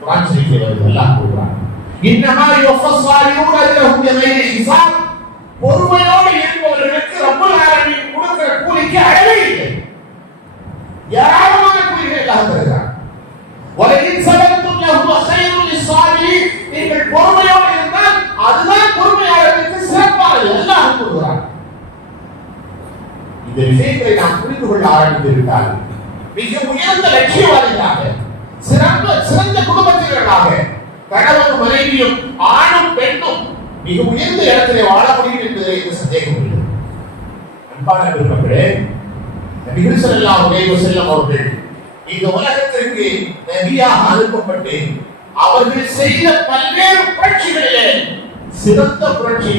குர்ஆன் ஷரீஃபில் அல்லாஹ் கூறுகிறார், இன்னமா யுஃபஸ் ஸாலிஹூன அஜ்ரஹும் பிகைரி ஹிசாப். பொறுமையோடு இருப்பவர்களுக்கு ரப்பல் ஆலமீன் கொடுக்கிற கூலிக்கு அளவே இல்லை. ஏராளமான கூலிகளை அல்லாஹ் தருகிறார். வலகின் சபத்தும் லஹு கைருல் லிஸ்ஸாலிஹீன். நீங்கள் பொறுமையோடு இருந்தால் அதுதான் பொறுமையாளர்களுக்கு சிறப்பானது அல்லாஹ் கூறுகிறார். இந்த விஷயத்தை நாம் புரிந்து கொள்ள ஆரம்பித்திருந்தால் மிக உயர்ந்த லட்சியவாதிகளாக, சிறந்த குடும்பத்தினர்களாக, கணவன் மனைவியும் ஆணும் பெண்ணும் மிக உயர்ந்த இடத்திலே வாழ முடியும் என்பதில் சந்தேகம் இல்லை. அன்பான பெருமக்களே, நபிகள் ஸல்லல்லாஹு அலைஹி வஸல்லம் அவர்கள் இந்த உலகத்திற்கு நபியாக அனுப்பப்பட்டு அவர்கள் செய்த பல்வேறு புரட்சிகளிலே சிறந்த புரட்சி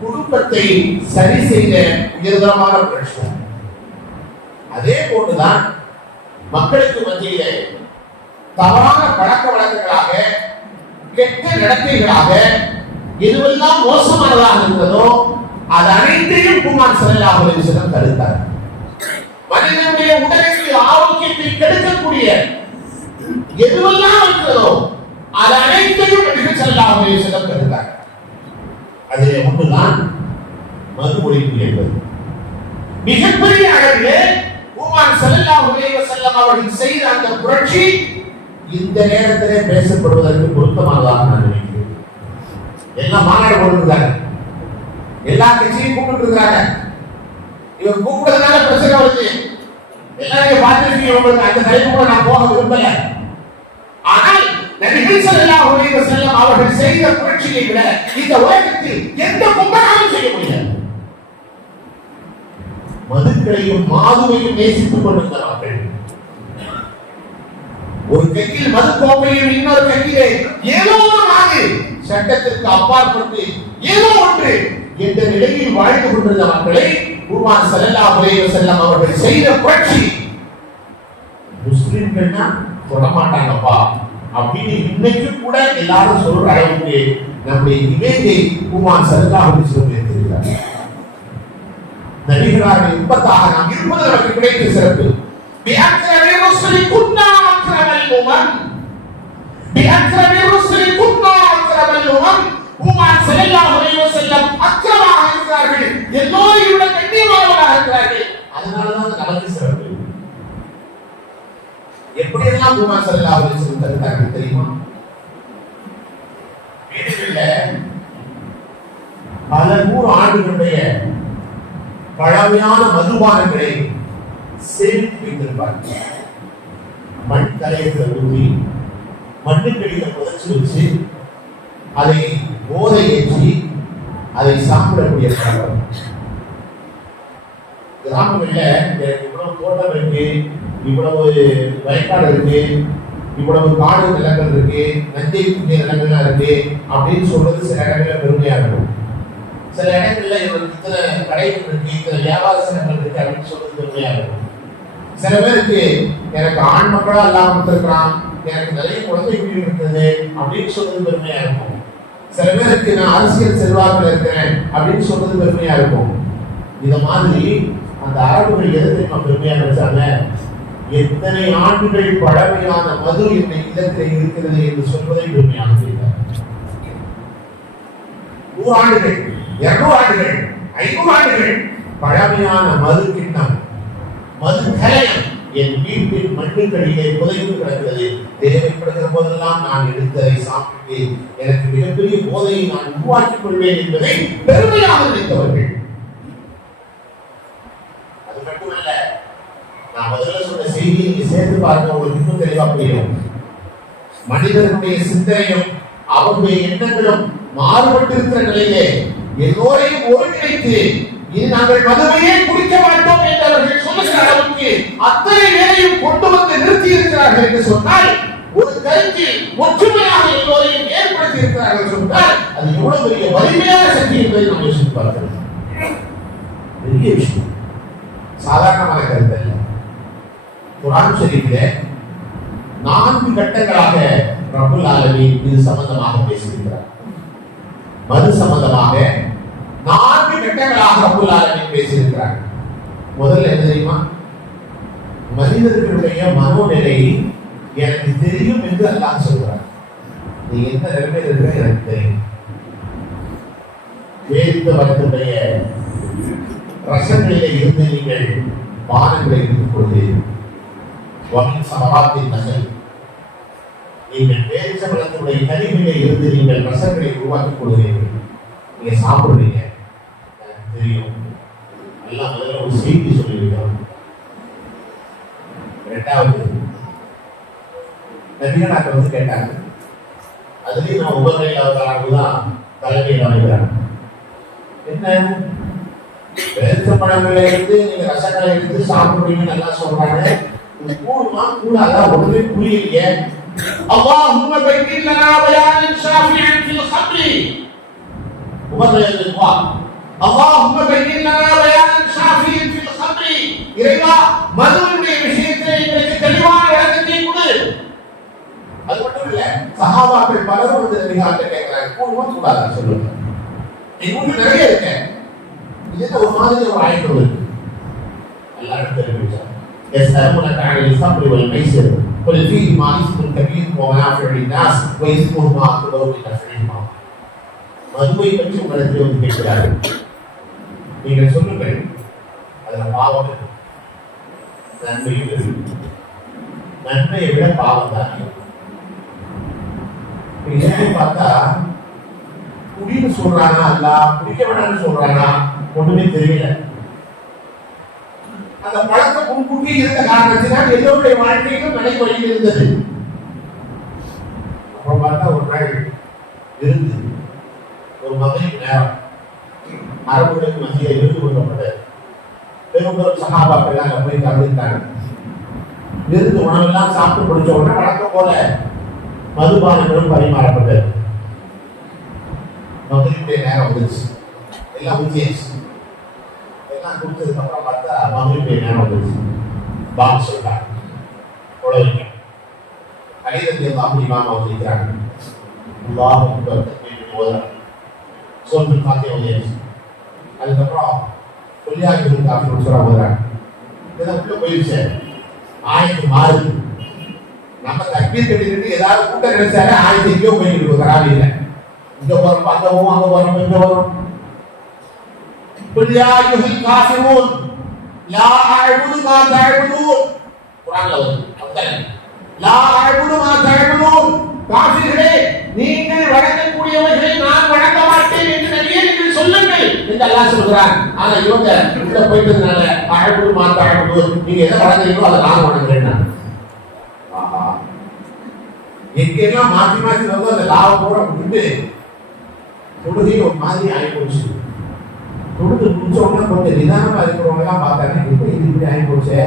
குடும்பத்தை சரி செய்த உயர்தரமான புரட்சி. அதே போன்றுதான் மக்களுக்கு மத்தியிலே தவறான பழக்க வழக்கங்களாக, கெட்ட நடத்தைகளாக எதுவெல்லாம் மோசமானதாக இருந்ததோ அது அனைத்தையும் குர்ஆன் ஸல்லல்லாஹு அலைஹி வஸல்லம் தடுத்தார். மனிதனுடைய உடலுக்கு ஆரோக்கியத்தை கெடுக்கக்கூடிய எதுவெல்லாம் இருக்கிறதோ அது அனைத்தையும் நபிகள் ஸல்லல்லாஹு அலைஹி வஸல்லம் தடுத்தார். அதிலே ஒன்றுதான் மது ஒழிப்பு என்பது. மிகப்பெரிய அளவிலே குர்ஆன் ஸல்லல்லாஹு அலைஹி வஸல்லம் அவர்கள் செய்த அந்த புரட்சி இந்த நேரத்திலே பேசப்படுவதற்கு பொருத்தமானதாக நான் நினைக்கிறேன். எல்லாம் மாநாடு போட்டுருக்காங்க, எல்லா கட்சியும் கூப்பிட்டு இருக்காங்க. இவங்க கூப்பிடுறதுனால பிரச்சனை வருது. எல்லாரையும் பார்த்துருக்கீங்க. உங்களுக்கு அந்த தலைப்புக்குள்ள நான் போக விரும்பல. ஆனால் நபிகள் ஸல்லல்லாஹு அலைஹி வஸல்லம் அவர்கள் செய்த புரட்சியை விட இந்த உலகத்தில் எந்த கும்பலாலும் செய்ய முடியாது. மதுக்களையும் மாதுவையும் நேசித்துக் கொண்டிருந்தார்கள். ஒரு கையில் மது கோப்பையும் இன்னொரு கையிலே ஏதோ ஒரு நாடு சட்டத்திற்கு அப்பாற்பட்டு ஏதோ ஒன்று என்ற நிலையில் வாழ்ந்து கொண்டிருந்த மக்களை குர்ஆன் ஸல்லல்லாஹு அலைஹி வஸல்லம் அவர்கள் செய்த புரட்சி முஸ்லிம்கள்னா சொல்ல மாட்டாங்கப்பா அப்படின்னு இன்னைக்கு கூட எல்லாரும் சொல்ற அளவுக்கு நம்முடைய இமேஜை குர்ஆன் ஸல்லல்லாஹு அலைஹி வஸல்லம் எடுத்திருக்கிறார். நபிகளாரின் உம்மத்தாக நாம் இருப்பது நமக்கு கிடைத்த சிறப்பு. بأكرم الرسل كنا أكرم الأمم بأكرم الرسل كنا أكرم الأمم. குர்ஆன் ஸல்லல்லாஹு அலைஹி வஸல்லம் அக்ரமாக இருக்கிறார்கள், எல்லோரையும் விட கண்ணியமானவராக இருக்கிறார்கள். அதனால தான் நமக்கு சிறப்பு. எப்படி எல்லாம் குர்ஆன் ஸல்லல்லாஹு அலைஹி வஸல்லம் தருகிறார்கள் தெரியுமா? வீடுகளில் பல 100 ஆண்டுகளுடைய பழமையான மதுபானங்களை சேமித்து வைத்திருப்பார்கள். மண் கலையத்தில் ஊறி மண்ணுக்கடியில புதைச்சு வச்சு அதை போதை ஏற்றி அதை சாப்பிடக்கூடிய கிராமங்களில் இவ்வளவு தோட்டம் இருக்கு, இவ்வளவு வயக்காடு இருக்கு, இவ்வளவு காடு நிலங்கள் இருக்கு, நஞ்சை புண்ணிய நிலங்கள்லாம் இருக்கு அப்படின்னு சொல்றது சில இடங்கள்ல பெருமையா இருக்கும். சில இடங்கள்ல இத்தனை கடைகள் இருக்கு, இத்தனை வியாபார சனங்கள் இருக்கு அப்படின்னு சொல்றது பெருமையா இருக்கும். சில பேருக்கு எனக்கு ஆண் மக்களா இல்லாம இருக்கிறான், எனக்கு நிறைய குழந்தை வீடு இருக்குது அப்படின்னு சொல்றது பெருமையா இருக்கும். சில பேருக்கு நான் அரசியல் செல்வாக்கில் இருக்கிறேன் அப்படின்னு சொல்றது பெருமையா இருக்கும். இந்த மாதிரி அந்த அரபுகள் எது தெரியுமா பெருமையா நினைச்சாங்க? எத்தனை ஆண்டுகள் பழமையான மது இந்த இல்லத்தில் இருக்கிறது என்று சொல்வதை பெருமையாக செய்தார். 100 ஆண்டுகள், 200 ஆண்டுகள், 500 ஆண்டுகள் பழமையான மது கிண்ணம், மது கலையம் என் வீட்டின் மண்ணுக்கடியிலே புதைந்து கிடக்கிறது. தேவைப்படுகிற போதெல்லாம் நான் எடுத்து அதை சாப்பிட்டு எனக்கு மிகப்பெரிய போதையை நான் உருவாக்கிக் கொள்வேன் என்பதை பெருமையாக நினைத்தவர்கள். அது மட்டுமல்ல, நான் முதல்ல சொன்ன செய்தியை நீங்க சேர்த்து பார்க்க உங்களுக்கு இன்னும் தெளிவா புரியும். மனிதனுடைய சிந்தனையும் அவருடைய எண்ணங்களும் மாறுபட்டிருக்கிற நிலையிலே எல்லோரையும் ஒருங்கிணைத்து இது நாங்கள் மதுவையே குடிக்க மாட்டோம் என்று அவர்கள் சொல்லுகிற அளவுக்கு அத்தனை வேலையும் கொண்டு வந்து நிறுத்தி இருக்கிறார்கள் என்று சொன்னால், ஒரு கருத்தில் ஒற்றுமையாக எல்லோரையும் ஏற்படுத்தி இருக்கிறார்கள் சொன்னால் அது எவ்வளவு பெரிய வலிமையான சக்தி என்பதை நாம் யோசித்து பார்க்கிறோம். பெரிய விஷயம், சாதாரணமான கருத்து அல்ல. குர்ஆன் ஷரீஃபிலே 4 கட்டங்களாக ரப்புல் ஆலமீன் இது சம்பந்தமாக பேசியிருக்கிறார். மது சம்பந்தமாக 4 கட்டங்களாக ரப்புல் ஆலமீன் பேசியிருக்கிறார். முதல்ல என்ன தெரியுமா? மனிதர்களுடைய மனோநிலை எனக்கு தெரியும் என்று அல்லாஹ் சொல்றார். நீ எந்த நிலைமையில் இருக்கிற எனக்கு தெரியும். வேறு வரத்துடைய ரசங்களிலே இருந்து நீங்கள் பானங்களை எடுத்துக் கொள்கிறீர்கள். சமபாத்தின் நகல் நீங்கள் பேரிச்சம்பழத்தினுடைய கனிகளிலே இருந்து நீங்கள் ரசங்களை உருவாக்கிக் கொள்கிறீர்கள். நீங்க சாப்பிடுறீங்க, எனக்கு தெரியும். எல்லாம் முதல்ல ஒரு செய்தி சொல்லியிருக்கிறோம். இரண்டாவது, நபிகளாக வந்து கேட்டாங்க. அதுலேயும் நான் உபநிலை அவர்களாகதான் தலைமையில் அமைக்கிறாங்க. என்ன பேரிச்சம்பழங்களை எடுத்து நீங்க ரசங்களை எடுத்து சாப்பிடுறீங்கன்னு எல்லாம் சொல்றாங்க. கூடுமா கூடாதா ஒன்றுமே புரியலையே. அல்லாஹும்ம பையின் லனா பயானன் ஷாஃபியன் ஃபில் ഖബ്ரி. உபநிலைக்கு வா. அல்லாஹும்ம பையின் லனா பயானன் ஷாஃபியன் ஃபில் ഖബ്ரி. இறைவா, மதுவுடைய விஷயத்தை எங்களுக்கு தெளிவான விளக்கத்தை கொடு. அது மட்டும் இல்ல, சஹாபாக்கள் பலரும் வந்து நபிகளாக கேட்கிறாங்க, கூடுமா கூடாதா சொல்லுங்க. இன்னும் நிறைய இருக்கு. இது ஒரு மாதிரி ஒரு ஆயத்தம் இருக்கு. எல்லாரும் தெரிவிச்சாங்க. يسألونك عن الخمر والميسر قل فيهما إثم كبير ومنافع للناس وإثمهما أكبر من نفعهما. மதுவை பற்றி உங்களுக்கு வந்து கேட்கிறார்கள். நீங்கள் சொல்லுங்கள், அதுல பாவம் இருக்கு, நன்மையும் இருக்கு. நன்மையை விட பாவம் தான். நீங்க பார்த்தா குடின்னு சொல்றானா அல்ல குடிக்க வேண்டாம்னு சொல்றானா ஒண்ணுமே தெரியல. அந்த பழக்கம் முன்கூட்டி இருந்த காரணத்தினால் எல்லோருடைய வாழ்க்கையிலும் நடைமுறையில் இருந்தது. அப்புறம் பார்த்தா ஒரு நாள் இருந்து ஒரு மகளிர் நேரம் அரபுகளுக்கு மத்திய இருந்து கொள்ளப்பட்டது. பெரும்பெரும் சகாபாக்கள் அங்க போய் கலந்துட்டாங்க. விருந்து உணவெல்லாம் சாப்பிட்டு முடிச்ச உடனே வழக்கம் போல மதுபானங்களும் பரிமாறப்பட்டது. மகளிருடைய நேரம் வந்துச்சு, எல்லாம் முடிஞ்சிச்சு. எல்லாம் கொடுத்ததுக்கு அப்புறம் பார்த்தா மகளிருடைய நேரம் வந்துச்சு. பாங்க சொல்றாங்க, குழந்தைங்க கடிதத்தை அப்படி மாமா வந்திருக்கிறாங்க. சொல்லு காத்திய உதயம். அதுக்கப்புறம் சொல்லியாக்கி காப்பி சொல்ல போகிறாங்க. இதை உள்ள போயிடுச்சு, ஆயத்து மாறுது. நம்ம தக்பீர் கட்டிட்டு ஏதாவது கூட்டம் கிடைச்சாலே ஆயத்து எங்கேயோ போயிட்டு இருக்கும். கராவியில இங்க வரும், அங்க போவோம், அங்க வரும், இங்க வரும். காஃபிரூன் லா அஅபுது மா தஅபுதூன். குர்ஆன்ல வருது. அப்படியே லா அஅபுது மா தஅபுதூன். காஃபிர்களே, நீங்கள் வணங்கக்கூடியவர்களை நான் வணங்க மாட்டேன் என்று நபியே நீங்கள் சொல்லுங்கள் என்று அல்லாஹ் சொல்கிறார். ஆனா இவங்க உள்ள போயிட்டதுனால அஅபுது மா தஅபுதூன், நீங்க எதை வணங்குறீங்களோ அதை நான் வணங்குறேன். ஆஹா, எங்கெல்லாம் மாற்றி மாற்றி வந்து அந்த லாபம் கூட விட்டு தொழுகை ஒரு மாதிரி ஆகிப்போச்சு. தொழுது முடிச்ச உடனே கொஞ்சம் நிதானமா இருக்கிறவங்க எல்லாம் பார்த்தாங்க, இப்போ இது இப்படி ஆகிப்போச்சு,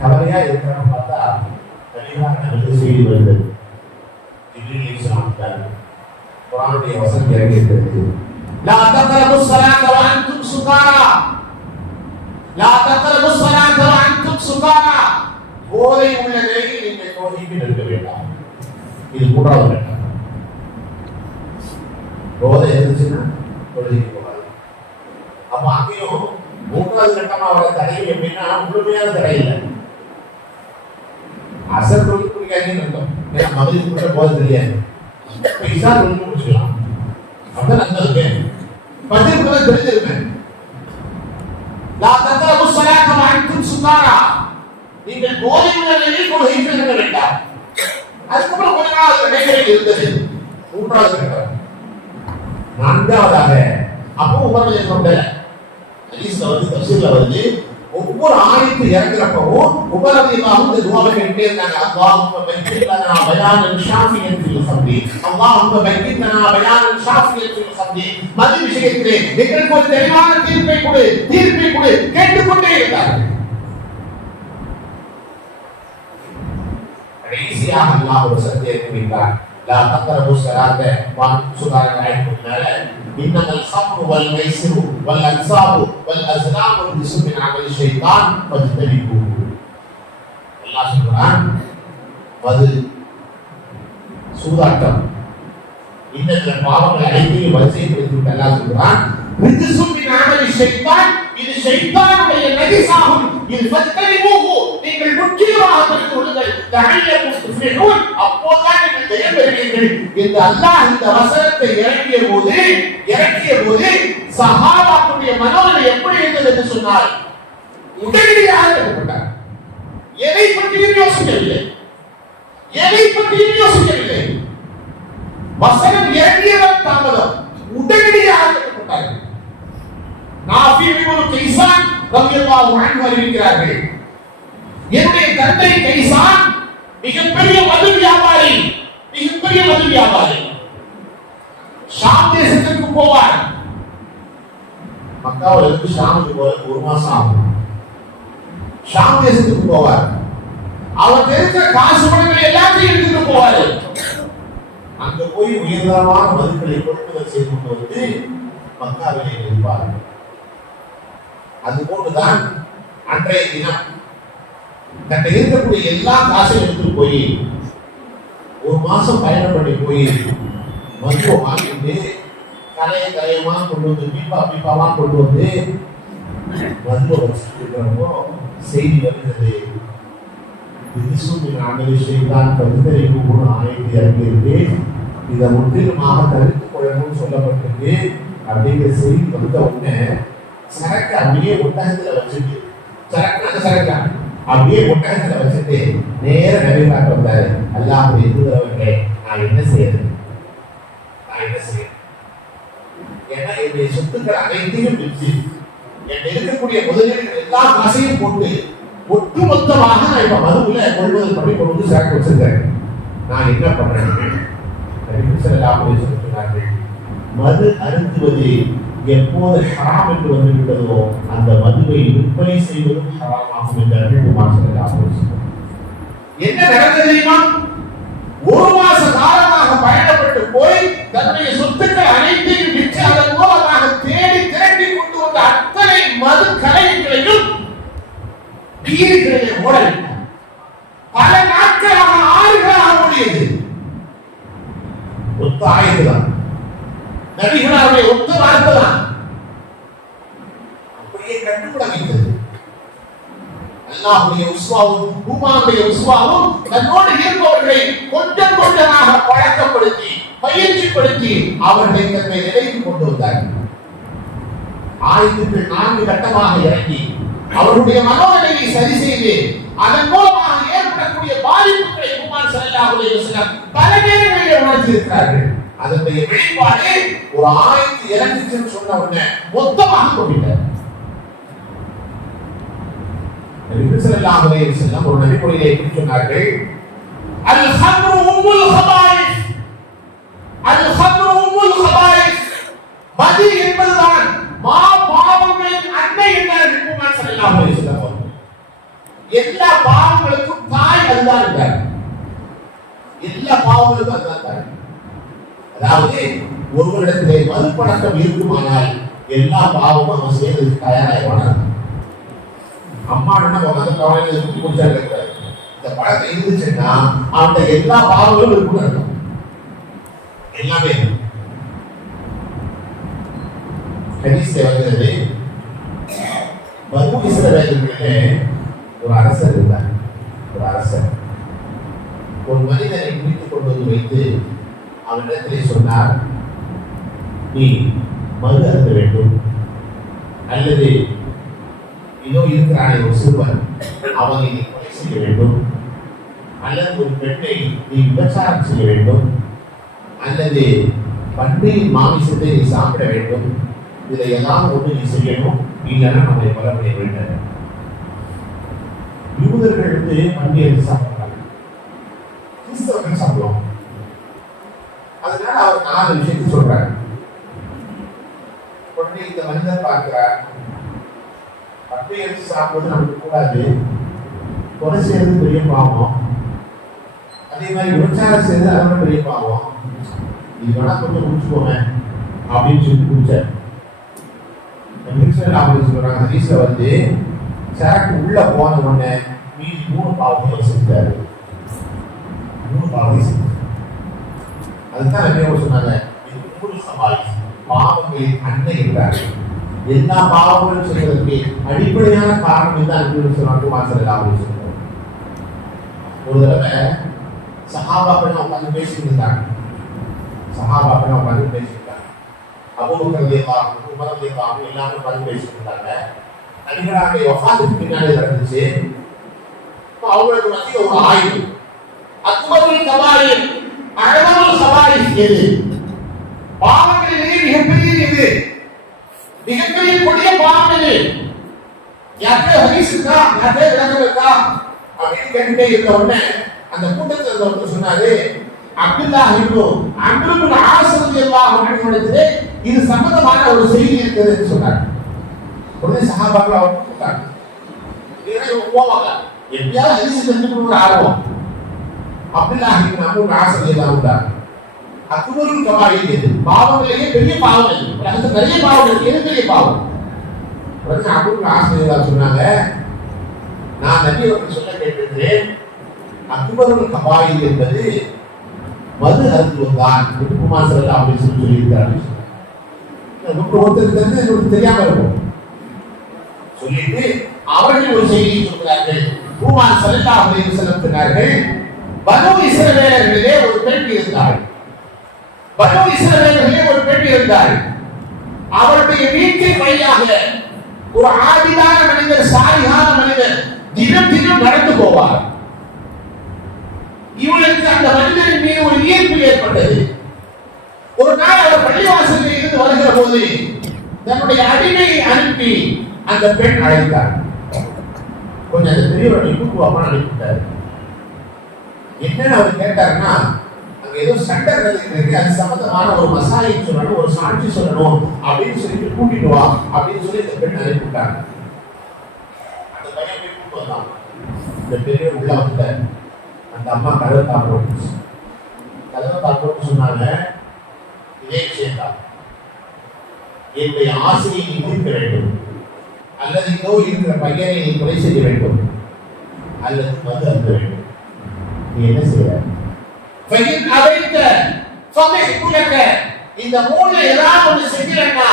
கவலையா இருக்கிறவங்க பார்த்தா கண்டிப்பாக செய்தி வருது. குர்ஆனுடைய வசனம் இறங்கி இருக்கிறது. லா தக்ரபுஸ் ஸலாத வ அன்தும் சுகாரா. லா தக்ரபுஸ் ஸலாத வ அன்தும் சுகாரா. போதை உள்ள நிலையில் நீங்கள் தொழுகைக்கு நிற்க வேண்டாம். இது மூன்றாவது கட்டம். போதை இருந்துச்சுன்னா தொழுகைக்கு போகாது. அப்ப அங்கேயும் மூன்றாவது கட்டமா வர தடை எப்படின்னா முழுமையான தடை இல்லை. அசர் தொழில் குடிக்காதுன்னு அர்த்தம். ஏன்னா மகளிர் கூட போதை தெரியாது. இசா தொழில் முடிச்சுக்கலாம். அப்படிதான் நல்லா இருக்கேன், பதிவுகளை தெரிஞ்சிருப்பேன். லா தக்ரபுஸ் ஸலாத வ அன்தும் சுகாரா. நீங்கள் போதை உள்ள நிலையில் தொழுகைக்கு நிற்க வேண்டாம். அதுக்கப்புறம் கொஞ்ச நாள் இடைவெளி இருந்தது. மூன்றாவது கட்டம். நான்காவதாக அப்போ உபநிலை சொன்னல ஹதீஸ்ல வந்து தஃசீர்ல வந்து ஒவ்வொரு ஆயத்து இறங்குறப்பவும் உபநிலையாக இந்த துஆவை கேட்டே இருந்தாங்க. அல்லாஹும்ம பையின் லனா பயானன் ஷாஃபியன் ஃபில் ഖബ്ரி. அல்லாஹும்ம பையின் லனா பயானன் ஷாஃபியன் ஃபில் ഖബ്ரி. மது விஷயத்திலே எங்களுக்கு ஒரு தெளிவான தீர்ப்பை கொடு, தீர்ப்பை கொடு கேட்டுக்கொண்டே இருந்தார்கள். கடைசியாக அல்லாஹ் ஒரு சத்தியத்தை வைத்தார். லா தக்ரபு ஸலாத்த சுகாரங்க ஆயத்துனால இன்னமல் ஹம்ரு வல் மைசிரு வல் அன்சாபு வல் அஸ்லாமு ரிஜ்ஸும் மின் அமலி ஷைத்தான் ஃபஜ்தனிபு. அல்லாஹ் சொல்றான், மது, சூதாட்டம், இன்னற்ற பாவங்கள் அனைத்தையும் வரிசைப்படுத்தி அல்லாஹ் சொல்றான், ரிஜ்ஸும் மின் அமலி ஷைத்தான், இது ஷைத்தானுடைய நஜிஸாகும், இது ஃபஜ்தனிபுஹு, நீங்கள் முற்றிலுமாக தெரிந்து கொள்ளுங்கள், லஅல்லக்கும் துஃப்லிஹூன், அப்போதுதான் நீங்கள் ஜெயம் பெறுவீர்கள் என்று அல்லாஹ் இந்த வசனத்தை இறக்கிய போது சஹாபாக்களுடைய மனோநிலை எப்படி இருந்தது என்று சொன்னால் உடனடியாக ஏற்பட்டார். எதை பற்றியும் யோசிக்கவில்லை. வசனம் இறங்கியதன் தாமதம், உடனடியாக ஏற்பட்டார்கள். நாஃபி இப்னு கைசான் ரலியல்லாஹு அன்ஹு அறிவிக்கிறார்கள், என்னுடைய தந்தை கைசான் மிகப்பெரிய மது வியாபாரி. ஷாம் தேசத்துக்கு போவார். மக்காவில் இருந்து ஷாமுக்கு போற 1 மாசம் ஆகும். ஷாம் தேசத்துக்கு போவார். அவர் தெரிஞ்ச காசு பணங்களை எல்லாத்தையும் எடுத்துட்டு போவாரு. அங்க போய் உயர்தரமான மதுக்களை கொள்முதல் செய்து கொண்டு வந்து மக்காவிலே இருப்பார். அதுபோன்றுதான் அன்றைய தினம் தன்னை இருக்கக்கூடிய எல்லா காசையும் எடுத்துட்டு போய் 1 மாசம் பயணம் பண்ணி போய் மதுவை வாங்கிட்டு கலையமா கொண்டு வந்து பீப்பாவா கொண்டு வந்து மதுவை வச்சுட்டு இருக்கிறப்போ செய்தி வருகிறது, இதை முற்றிலுமாக தடுத்துக் கொள்ளணும்னு சொல்லப்பட்டிருக்கு அப்படிங்கிற செய்தி வந்த உடனே சரக்கு அப்படியே ஒட்டகத்துல வச்சுட்டு நேர நபியாக வந்தாரு. அல்லாஹ்வுடைய தூதரவர்களே, நான் என்ன செய்யறது? ஏன்னா என்னுடைய சொத்துக்கள் அனைத்தையும் விற்று என் இருக்கக்கூடிய முதலீடுகள் எல்லா காசையும் போட்டு ஒட்டுமொத்தமாக நான் இப்ப மதுவுல கொள்வதல் பண்ணி கொண்டு வந்து சரக்கு வச்சிருக்கேன். நான் என்ன பண்றேன்? சொன்னார்கள், மது அருந்துவது எப்போது ஹராம் என்று வந்துவிட்டதோ அந்த மதுவை விற்பனை செய்வதும் ஹராமாகும் என்று என்ன நடந்தது தெரியுமா? 1 மாச காலமாக பயணப்பட்டு போய் தன்னுடைய சொத்துக்கள் அனைத்தையும் விற்று அதன் மூலமாக தேடி திரட்டி கொண்டு வந்த அத்தனை மது கலைகளையும் பீரிகளிலே ஓடவிட்டார். பல நாட்களாக ஆறுகளாக ஓடியது. ஒத்த ஆயுதம் நபிகளாருடைய ஒத்த வார்த்தைதான் அப்படியே கட்டுப்பட வைத்தது. அல்லாஹ்வுடைய உஸ்வாவும் உமாவுடைய உஸ்வாவும் தன்னோடு இருப்பவர்களை கொஞ்சம் கொஞ்சமாக பழக்கப்படுத்தி பயிற்சிப்படுத்தி அவர்களை தன்னை நிலைக்கு கொண்டு வந்தார்கள். ஆயுதங்கள் 4 கட்டமாக இறங்கி அவருடைய மனோநிலையை சரி செய்து அதன் மூலமாக ஏற்படக்கூடிய பாதிப்புகளை உமார் ஸல்லல்லாஹு அலைஹி வஸல்லம் பல நேரங்களிலே உணர்த்தியிருக்கிறார்கள். அதனுடைய வெளிப்பாடு ஒரு ஆயத்து இறங்குச்சுன்னு சொன்ன உடனே மொத்தமாக கொண்டிட்டார். நபி ஸல்லல்லாஹு அலைஹி வஸல்லம் ஒரு நபிமொழியை எப்படி சொன்னார்கள்? அல் ஹம்ரு உம்முல் ஹபாயிஸ், மது என்பதுதான் பாவங்களின் அன்னை என்றார் நபிகள் ஸல்லல்லாஹு அலைஹி வஸல்லம். எல்லா பாவங்களுக்கும் தாய் அதுதான் என்றார். எல்லா பாவங்களுக்கும் அதுதான் தாய். அதாவது ஒருவரிடத்திலே மது பழக்கம் இருக்குமானால் எல்லா பாவமும் அவன் செய்வதற்கு தயாராக அம்மா என்ன மது கவலையில் இருந்து குடிச்சாங்க. இந்த பழக்கம் இருந்துச்சுன்னா அவன் எல்லா பாவங்களும் இருக்குன்னு இருக்கும். எல்லாமே ஹதீஸ்ல வருகிறது, பனு இஸ்ரவேலிலே ஒரு அரசர் இருந்தார். ஒரு மனிதனை பிடித்துக் கொண்டு வந்து வைத்து அவனிடத்திலே சொன்னார், நீ மது அருந்த வேண்டும், அல்லது இதோ இருக்கிறானே ஒரு சிறுவன் அவனை நீ கொலை செய்ய வேண்டும், அல்லது ஒரு பெண்ணை நீ விபச்சாரம் செய்ய வேண்டும், அல்லது பன்றியின் மாமிசத்தை நீ சாப்பிட வேண்டும். இதை ஏதாவது ஒன்று நீ செய்யணும், இல்லைன்னா நம்மை கொலை பண்ண வேண்டும். யூதர்கள் பன்றி எடுத்து சாப்பிடுறாங்க, கிறிஸ்தவர்கள் சாப்பிடுவாங்க. அதனால அவர் 4 விஷயத்தை சொல்றாரு. உடனே இந்த மனிதர் பார்க்கிறார், பன்றி எடுத்து சாப்பிடுவது நமக்கு கூடாது, கொலை செய்யறது பெரிய பாவம், அதே மாதிரி விபச்சாரம் செய்து அதெல்லாம் பெரிய பாவம், இது வேணா கொஞ்சம் குடிச்சுக்கோங்க அப்படின்னு சொல்லி குடிச்சார். சொல்றாங்க ஹதீஸ்ல வந்து சரக்கு உள்ள போன உடனே மீதி 3 பாவங்களை செஞ்சாரு. 3 பாவங்களை செஞ்சாரு. அதுதான் என்ன சொன்னாங்க, இது 3 சவால் பாவங்களின் அன்னை என்றார். எல்லா பாவங்களும் செய்வதற்கு அடிப்படையான காரணம் தான் சொன்னாங்க. மாசம் ஒரு தடவை சஹாபாக்கள் உட்காந்து பேசிட்டு இருந்தாங்க. சஹாபாக்கள் உட்காந்து பேசிட்டு இருந்தாங்க. அபூபக்கர் ரலியல்லாஹு அன்ஹு, உமர் ரலியல்லாஹு அன்ஹு எல்லாரும் உட்காந்து பேசிட்டு இருந்தாங்க. நபிகளாருடைய வஃபாத்துக்கு பின்னாடி நடந்துச்சு. அவங்களுக்கு மத்திய ஒரு ஆய்வு, அக்பருல் கபாயிர் அஅதமுல் கபாயிர் எது, பாவங்களிலே மிகப்பெரிய எது, மிகப்பெரிய கொடிய பாவம் எது, யாரே ஹதீஸ் இருக்கா, யாரே விளக்கம் இருக்கா அப்படின்னு கேட்டுட்டே இருந்த உடனே அந்த கூட்டத்தில் இருந்தவங்க சொன்னாரு, அப்துல்லாஹ் இப்னு அம்ர் இப்னு ஆஸ் ரலியல்லாஹு அன்ஹு இது சம்பந்தமான ஒரு செய்தி இருக்குதுன்னு சொன்னார். உடனே சஹாபாக்கள் அவங்க கூப்பிட்டாங்க. இதெல்லாம் போவாங்க, எப்படியாவது ஹதீஸ் தெரிஞ்சுக்கணும்னு ஆர்வம். அப்துல்லாஹ் இப்னு அம்ர் இப்னு ஆஸ் ரலியல்லாஹு அன்ஹு அக்பருல் கபாயிர் எது, பாவங்களிலேயே பெரிய பாவம் எது, உலகத்துல நிறைய பாவம் இருக்கு, எது பெரிய பாவம்? உடனே அம்ர் இப்னு ஆஸ் ரலியல்லாஹு சொன்னாங்க, நான் நபி அவர்கள் சொல்ல கேட்டிருக்கிறேன், அக்பருல் கபாயிர் என்பது மது அருந்துவதுதான் என்று குமார் ஸல்லல்லாஹு அலைஹி வஸல்லம் சொல்லியிருக்கிறார்கள். ஒருத்தருக்கு தெரிஞ்சு இன்னொரு தெரியாம இருக்கும் சொல்லிட்டு அவர்கள் ஒரு செய்தியை சொல்கிறார்கள். குமார் ஸல்லல்லாஹு அலைஹி வஸல்லம் சொன்னார்கள், பனு இஸ்ரவேலர்களிலே ஒரு பெண் இருந்தாள். பனு இஸ்ரவேலர்களிலே ஒரு பெண் இருந்தாள். அவருடைய வீட்டின் வழியாக ஒரு ஆதிதான மனிதர், சாலிகான மனிதர் தினம் தினம் நடந்து போவார். இவளுக்கு அந்த மனிதரின் மீது ஒரு ஈர்ப்பு ஏற்பட்டது. ஒரு நாள் அவர் பள்ளிவாசலில் இருந்து வருகிற போது தன்னுடைய அடிமையை அனுப்பி அந்த பெண் அழைத்தார். கொஞ்சம் அந்த பெரியவரை கூட்டுவாமா அனுப்பிட்டார். என்னன்னு அவர் கேட்டாருன்னா, அங்க ஏதோ சட்டை நடந்துருக்கு, அது சம்பந்தமான ஒரு மசாலை சொல்லணும், ஒரு சாட்சி சொல்லணும் அப்படின்னு சொல்லிட்டு கூட்டிட்டு வா அப்படின்னு சொல்லி இந்த பெண் அனுப்பிட்டாங்க. அந்த பையன் போய் கூட்டு வந்தான். இந்த பெரிய உள்ள வந்தார். அந்த அம்மா கதவை தாப்போட்டு சொன்னாங்க, இதே விஷயம்தான், என்னுடைய ஆசையை நீ தீர்க்க வேண்டும், அல்லது இதோ இருக்கிற பையனை நீ கொலை செய்ய வேண்டும், அல்லது மது அருந்த வேண்டும். நீ என்ன செய்ய? இந்த 3 ஏதாவது ஒன்று செஞ்சா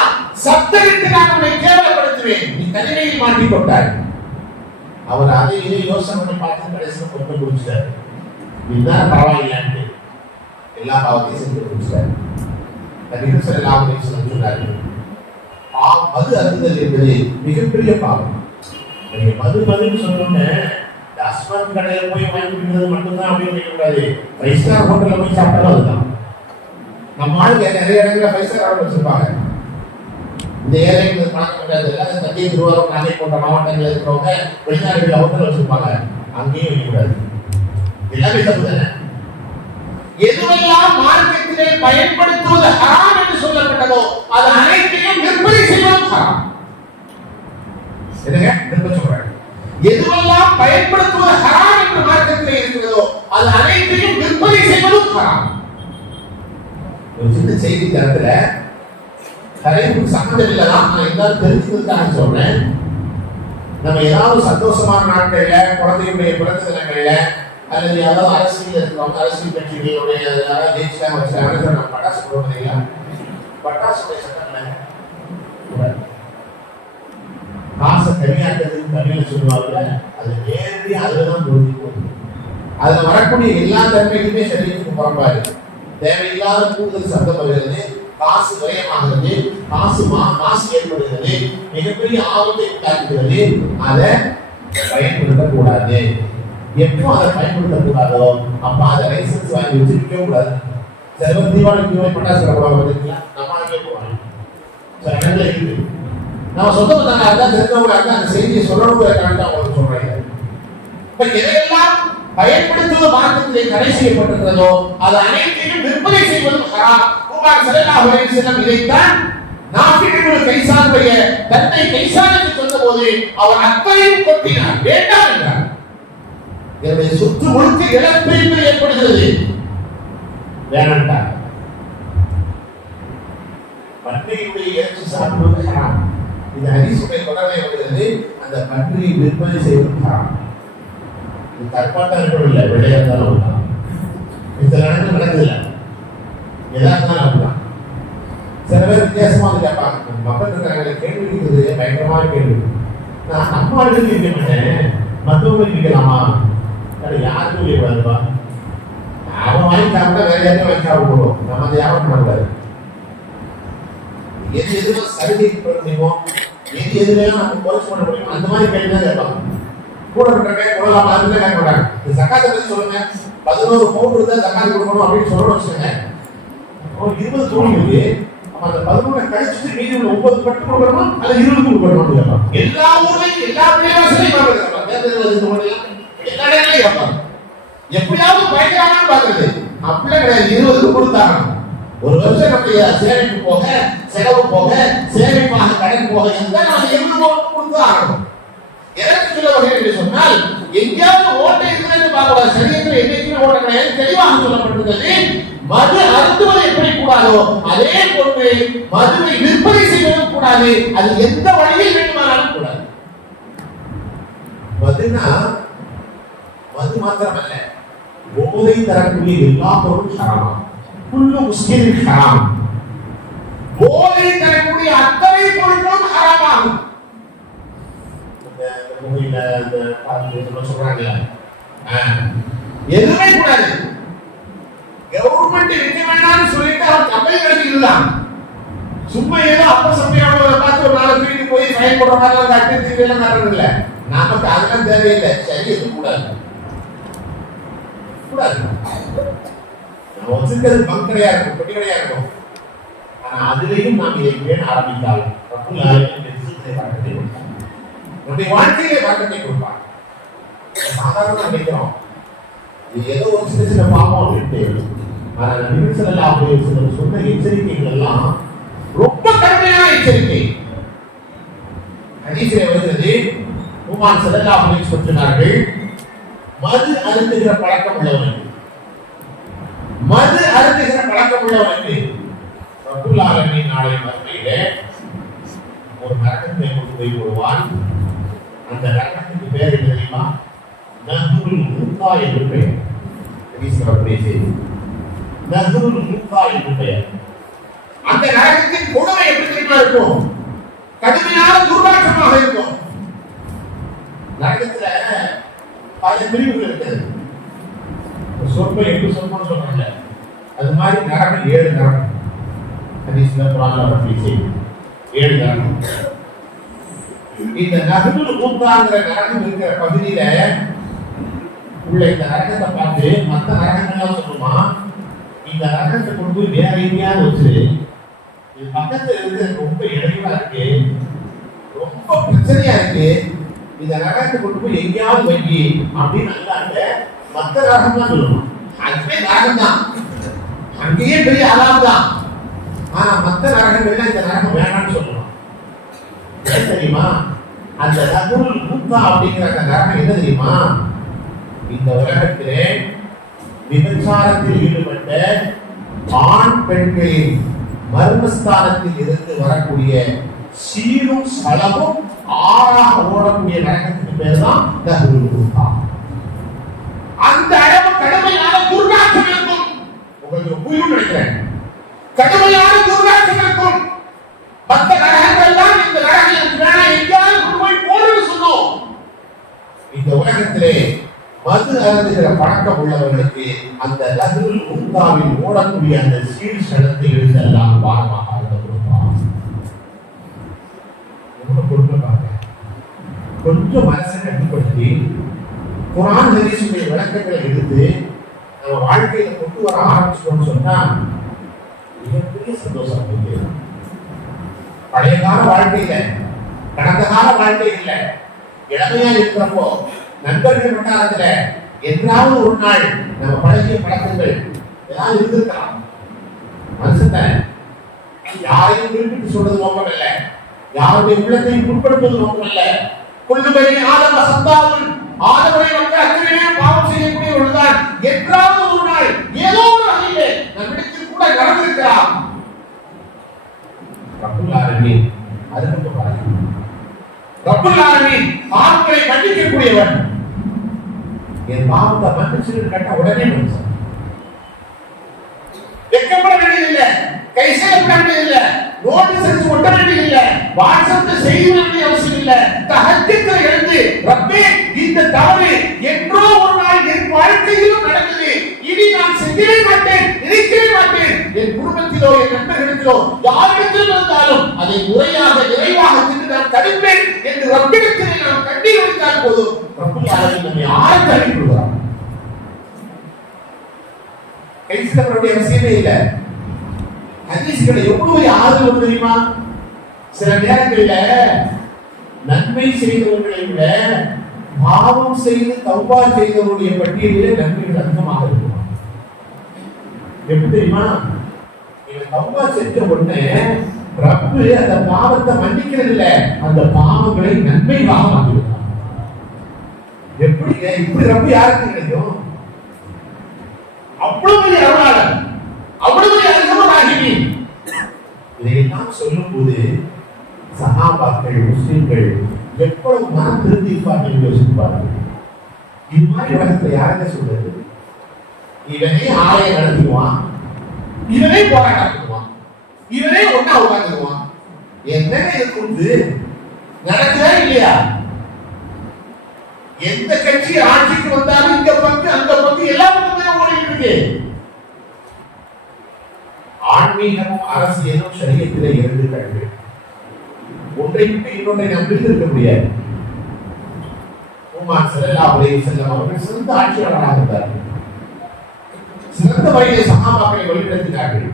சப்தரித்து நான் உன்னை கேவலப்படுத்துவேன், நீ தனிமையில் மாட்டிக் கொண்டாய். அவர் அதை இதை யோசனை பண்ணி பார்த்து கடைசியில் கொண்டு குடிச்சார். இதுதான் பரவாயில்லைன்னு எல்லா பாவத்தையும் செஞ்சு குடிச்சார். நபிகள் ஸல்லல்லாஹு அலைஹி வஸல்லம் சொன்னார்கள், மது அருந்துதல் என்பது மிகப்பெரிய பாவம். நீங்க மதுன்னு சொன்னோன்னே அஸ்மன் கடையில் போய் வாங்கி குடிக்கிறது மட்டும்தான் அப்படின்னு கூடாது. 5 ஸ்டார் ஹோட்டல்ல போய் சாப்பிட்டாலும் அதுதான். நம்ம ஆளுங்க நிறைய இடத்துல 5 ஸ்டார் ஹோட்டல் வச்சிருப்பாங்க. இந்த ஏழைங்களுக்கு பணம் கிடையாது. எல்லாரும் தண்ணி திருவாரூர் நாகை போன்ற மாவட்டங்களில் இருக்கிறவங்க வெளிநாடுகளில் ஹோட்டல் வச்சிருப்பாங்க, அங்கேயும் வைக்கக்கூடாது. எல்லாமே தப்பு தானே. எதுவெல்லாம் மார்க்கெட்டிலே பயன்படுத்துவது ஹராம் என்று சொல்லப்பட்டதோ அது அனைத்தையும் விற்பனை செய்வதும் ஹராம். என்னங்க திரும்ப சொல்றாங்க, எதுவெல்லாம் பயன்படுத்துவது ஹராம் என்று மார்க்கெட்டிலே இருக்கிறதோ அது அனைத்தையும் விற்பனை செய்வதும் ஹராம். ஒரு சின்ன செய்தி தரத்துல தலைப்புக்கு சம்மந்தம் இல்லதான், நான் எல்லாரும் தெரிஞ்சுக்கிறதுக்காக சொல்றேன். நம்ம ஏதாவது சந்தோஷமான நாட்கள்ல, குழந்தைகளுடைய பிறந்த தினங்கள்ல, அல்லது யாராவது அரசியல் இருக்கிறவங்க, அரசியல் கட்சிகளுடைய யாராவது ஜெயிச்சுட்டாங்க வச்சுட்டாங்க, நம்ம பட்டாசு போடுவோம் இல்லையா? பட்டாசுடைய சட்டங்கள் காசை தனியாக்குறதுன்னு தமிழில் சொல்லுவாங்க. அது நேரடியாக அதுலதான் புரிஞ்சுக்கும். அதுல வரக்கூடிய எல்லா தன்மைக்குமே சரீரத்துக்கு புறம்பாரு. தேவையில்லாத கூடுதல் சத்தம் வருகிறது, காசு விரயமாகிறது, மாசு ஏற்படுகிறது, மிகப்பெரிய ஆபத்தை உண்டாக்குகிறது. அதை பயன்படுத்தக்கூடாது. எப்போ அதை பயன்படுத்தக்கூடாதோ அப்ப அதை லைசன்ஸ் வாங்கி வச்சு விற்க கூடாது. சில தீபாவளி பட்டாசு கூடாது, நம்ம அங்கே போகணும். சில இடத்துல இருக்கு. நம்ம சொந்த பந்தங்களா இருந்தா, தெரிஞ்சவங்களா இருந்தா அந்த செய்தியை சொல்லணுங்கிறதுக்காக அவங்க சொல்றாங்க. இப்ப எதையெல்லாம் பயன்படுத்துவது மார்க்கத்திலே தடை செய்யப்பட்டிருக்கிறதோ அது அனைத்தையும் விற்பனை செய்வதும் ஹராம். குமார் ஸல்லல்லாஹு அலைஹி வஸல்லம் இதைத்தான் நாஃபிஉல் கைசானுடைய தன்னை கைசானுக்கு சொன்னபோது அவர் அத்தனையும் கொட்டினார், வேண்டாம் என்றார். என்னுடைய சொத்து முழுக்க இழப்பை ஏற்படுகிறது, வேணாண்டா. பன்றியுடைய இறைச்சி சாப்பிடுவது ஹராம். இந்த ஹதீஸுடைய தொடர்பை வருகிறது. அந்த பன்றியை விற்பனை செய்வது ஹராம். இது தற்பாட்டா இருக்கவில்லை, விளையாட்டாலும் இந்த நடந்து நடக்குதில்லை, எதாவது அப்படிதான். சில பேர் வித்தியாசமா வந்து கேட்பாங்க, மக்கள் இருக்காங்க, கேள்வி இருக்குது, பயங்கரமான கேள்வி. நான் நம்ம ஆளுக்கு இருக்க மாட்டேன், மற்றவங்களுக்கு இருக்கலாமா? யாருக்கும் இருக்கக்கூடாதுப்பா. அவன் வாங்கி சாப்பிட்டா வேற யாரையும் வாங்கி சாப்பிட போடுவோம், நம்ம அதை யாரும் பண்ணக்கூடாது. எது எதுவும் சலுகைக்கு பண்ண முடியுமோ, எது எதுலையும் நம்ம குறைச்சு பண்ண முடியுமோ அந்த மாதிரி கேள்வி தான் கேட்பாங்க. கூட இருக்கிற கொள்ளலாம் அதுதான் கேட்க மாட்டாங்க. இந்த சக்காத்தை பற்றி சொல்லுங்க, 11 பவுன் தான் சக்காத்து கொடுக்கணும் அப்படின்னு சொல்லணும் வச்சுக்கோங்க. 20 தூணி இருக்கு, அந்த 11 கழிச்சுட்டு மீதி உள்ள 9 கட்டு கொடுக்கணுமா அல்ல 20 கொடுக்கணுமா கேட்பாங்க. எல்லா ஊர்லயும் எல்லா பிள்ளைவாசலையும் எல்லா இடங்களையும் கேட்பாங்க. எப்படியாவது பயங்கரமான பாக்குறது அப்படியே கிடையாது, 20 கொடுத்தாங்க. ஒரு வருஷம் நம்முடைய சேமிப்பு போக, செலவு போக, சேமிப்பாக கடன் போக இருந்தால் நம்ம 20 கொடுத்து ஆகணும். எனக்கு சொல்ல வகை என்று சொன்னால், எங்கேயாவது ஓட்டை இருக்கிறது பார்க்கலாம், சரியத்தில் என்னைக்குமே ஓட்ட கிடையாது, தெளிவாக சொல்லப்பட்டிருக்கிறது. மது அருந்துவது எப்படி கூடாதோ அதே போன்று மதுவை விற்பனை செய்வதும் கூடாது. அது எந்த வழியில் வேண்டுமானாலும் கூடாது. மதுனா மது மாத்திரமல்ல, போதை தரக்கூடிய எல்லா பொருளும் ஹராம். குல்லு முஸ்கிரின் ஹராம். போதை தரக்கூடிய அத்தனை பொருட்களும் ஹராமாகும். சொல்றாங்க எதுவுமே கூடாது. கவர்மெண்ட் விற்க வேண்டாம்னு சொல்லிட்டு அவன் கம்பெனி கிடைக்கலாம். சும்மா ஏதோ அப்ப சமையான பார்த்து ஒரு 4 வீட்டுக்கு போய் ஃபைன் போடுற மாதிரி கட்டி தீவிரம் நடக்கிறது இல்லை. நமக்கு அதெல்லாம் தேவையில்லை. சரி, எது கூடாது கூடாது. நம்ம வச்சிருக்கிறது பங்கடையா இருக்கும், பெட்டிகடையா இருக்கும். ஆனா அதுலயும் நாம் இதை பேண ஆரம்பித்தாலும் நம்முடைய வாழ்க்கையிலே மாற்றத்தை கொடுப்பார். சாதாரண நினைக்கிறோம் இது ஏதோ ஒரு சின்ன சின்ன பாவம் அப்படின்ட்டு. ஆனால் நபி ஸல்லல்லாஹு அலைஹி வஸல்லம் சொன்ன எச்சரிக்கைகள் எல்லாம் ரொம்ப கடுமையான எச்சரிக்கை. ஹதீஸிலே வருகிறது, உமார் ஸல்லல்லாஹு அலைஹி வஸல்லம் சொன்னார்கள், மது அருந்துகிற பழக்கம் உள்ளவனுக்கு, மது அருந்துகிற பழக்கம் உள்ளவனுக்கு ரப்புல் ஆலமீன் நாளை மறுமையிலே ஒரு நரகத்தை கொண்டு போய் போடுவான். அந்த நரகத்துக்கு பேர் என்ன தெரியுமா? நஹ்ருல் முத்தா என்று பெயர். ஹதீஸ்ல செய்தி நஹ்ருல் முத்தா என்று பெயர். அந்த நரகத்தின் கொடுமை எப்படி தெரியுமா இருக்கும்? கடுமையான துர்நாற்றமாக இருக்கும். நரகத்துல பல பிரிவுகள் இருக்குது. சொற்பம் 8 சொற்பம் சொல்றாங்க. அது மாதிரி நரகம் 7 நரகம். ஹதீஸ்ல குர்ஆன்ல செய்தி 7 நரகம். இந்த நஹ்ருல் முத்தாங்கிற நரகம் இருக்கிற பகுதியில உள்ள இந்த நரகத்தை பார்த்து மற்ற நரகங்கள்லாம் சொல்லுமா, இந்த நரகத்தை கொண்டு போய் வேற எங்கேயாவது வச்சு, இது பக்கத்துல இருந்து ரொம்ப இடையூறா இருக்கு, ரொம்ப பிரச்சனையா இருக்கு, இந்த நரகத்தை கொண்டு போய் எங்கேயாவது வைக்கி அப்படின்னு அல்லாத மற்ற நரகம் தான் சொல்லுமா. அதுவே நரகம் தான், அங்கேயே பெரிய அலாம் தான். ஆனா மற்ற நரகங்கள்ல இந்த நரகம் வேணாம்னு சொல்லலாம். தெரியுமா? அந்த நஹ்ருல் முத்தா அப்படிங்கிற அந்த நரகம் என்ன தெரியுமா? இந்த உலகத்திலே விபச்சாரத்தில் ஈடுபட்ட ஆண் பெண்களின் மர்மஸ்தானத்தில் இருந்து வரக்கூடிய சீரும் சலமும் ஆறாக ஓடக்கூடிய நரகத்துக்கு பேர் தான் நஹ்ருல் முத்தா. அந்த அளவு கடுமையான துர்நாற்றம் இருக்கும். உங்களுக்கு புரியும் நினைக்கிறேன். கடுமையான துர்நாற்றம் இருக்கும். மற்ற நரகங்கள்லாம் இந்த நரகத்துக்கு வேணா எங்கேயாவது கொண்டு போய் போடுன்னு சொன்னோம். இந்த உலகத்திலே மது அருந்துகிற பழக்கம் உள்ளவர்களுக்கு அந்த நஹ்ருல் முத்தாவில் ஓடக்கூடிய அந்த சீர் சடத்தை எழுதெல்லாம் பாரமாக கொடுப்பான். கொஞ்சம் மனசை கட்டுப்படுத்தி குர்ஆன் ஹதீஸுடைய விளக்கங்களை எடுத்து நம்ம வாழ்க்கையில கொண்டு வர ஆரம்பிச்சோம்னு சொன்னா மிகப்பெரிய சந்தோஷம் இருக்கு. பழைய கால வாழ்க்கையில, கடந்த கால வாழ்க்கை இல்ல, இளமையா இருக்கிறப்போ நண்பர்கள் வட்டாரத்துல என்றாவது ஒரு நாள் நம்ம பழகிய பழக்கங்கள் ஏதாவது இருந்திருக்கலாம். மனுஷன் யாரையும் குறிப்பிட்டு சொல்றது நோக்கம் இல்ல, யாருடைய உள்ளத்தை புண்படுத்துவது நோக்கம் இல்ல. கொள்ளுபடி ஆதம சந்தாவும் ஆதமனை மக்கள் அத்தனையே பாவம் இறைவன் என் பாவத்தை மன்னிச்சுன்னு கேட்டா உடனே மனுஷன் வெட்கப்பட வேண்டியதில்லை, கை செய்யப்பட வேண்டியதில்லை, நோட்டீஸ் அடிச்சு ஒட்ட வேண்டியதில்லை, வாட்ஸ்அப்ல செய்ய வேண்டிய அவசியம் இல்லை. தஹஜ்ஜுல எழுந்து ரப்பே இந்த தவறு என்றோ ஒரு நாள் என் வாழ்க்கையிலும் நடந்தது, இனி நான் செய்யவே மாட்டேன், நினைக்கவே மாட்டேன். என் குடும்பத்திலோ என் நண்பர்களிடத்திலோ யாரிடத்தில் இருந்தாலும் அதை முறையாக நிறைவாக சென்று நான் தடுப்பேன் என்று ரப்பிடத்தில் நாம் கண்ணீர் வடித்தால் போதும், ரப்புல் ஆலமீன் நம்மை ஆழ்ந்து அனுப்பிவிடுவார். கைசிலவருடைய அவசியமே இல்லை. ஹதீஸ்களை எவ்வளவு ஆதரவு தெரியுமா? சில நேரங்களில் நன்மை செய்தவர்களை விட பாவம் செய்து தௌபா செய்தவருடைய பட்டியலிலே நன்மைகள் அதிகமாக இருக்கும். எப்படி தெரியுமா? இவன் தௌபா செஞ்ச உடனே ரப்பு அந்த பாவத்தை மன்னிக்கிறது இல்லை, அந்த பாவங்களை நன்மையாக மாற்றிவிட்டான். எப்படிங்க இப்படி ரப்பு யாருக்கு கிடைக்கும்? அவ்வளவு அருளாளர், அவ்வளவு அருளாகி இதையெல்லாம் சொல்லும் போது சஹாபாக்கள் முஸ்லிம்கள் எவ்வளவு மனம் திருந்திப்பார்கள் யோசிப்பார்கள். இது மாதிரி வளர்த்த யாருங்க சொல்றது? இவனே ஆலயம் நடத்துவான், இவனே போராட்டம், இவனே ஒன்னா உட்காந்துக்குவான். என்னங்க இது கொடுத்து நடக்குதா இல்லையா? எந்த கட்சி ஆட்சிக்கு வந்தாலும் இந்த பங்கு அந்த பங்கு எல்லாம் ஓடிட்டு இருக்கு. ஆன்மீகமும் அரசியலும் ஷரியத்திலே இரண்டு கண்கள், ஒன்றை விட்டு இன்னொன்றை நாம் பிரித்திருக்க முடியாது. உமர் ஸல்லல்லாஹு அலைஹி வஸல்லம் அவர்கள் சிறந்த ஆட்சியாளராக இருந்தார்கள். சிறந்த வழியிலே சஹாபாக்களை வழிநடத்தினார்கள்,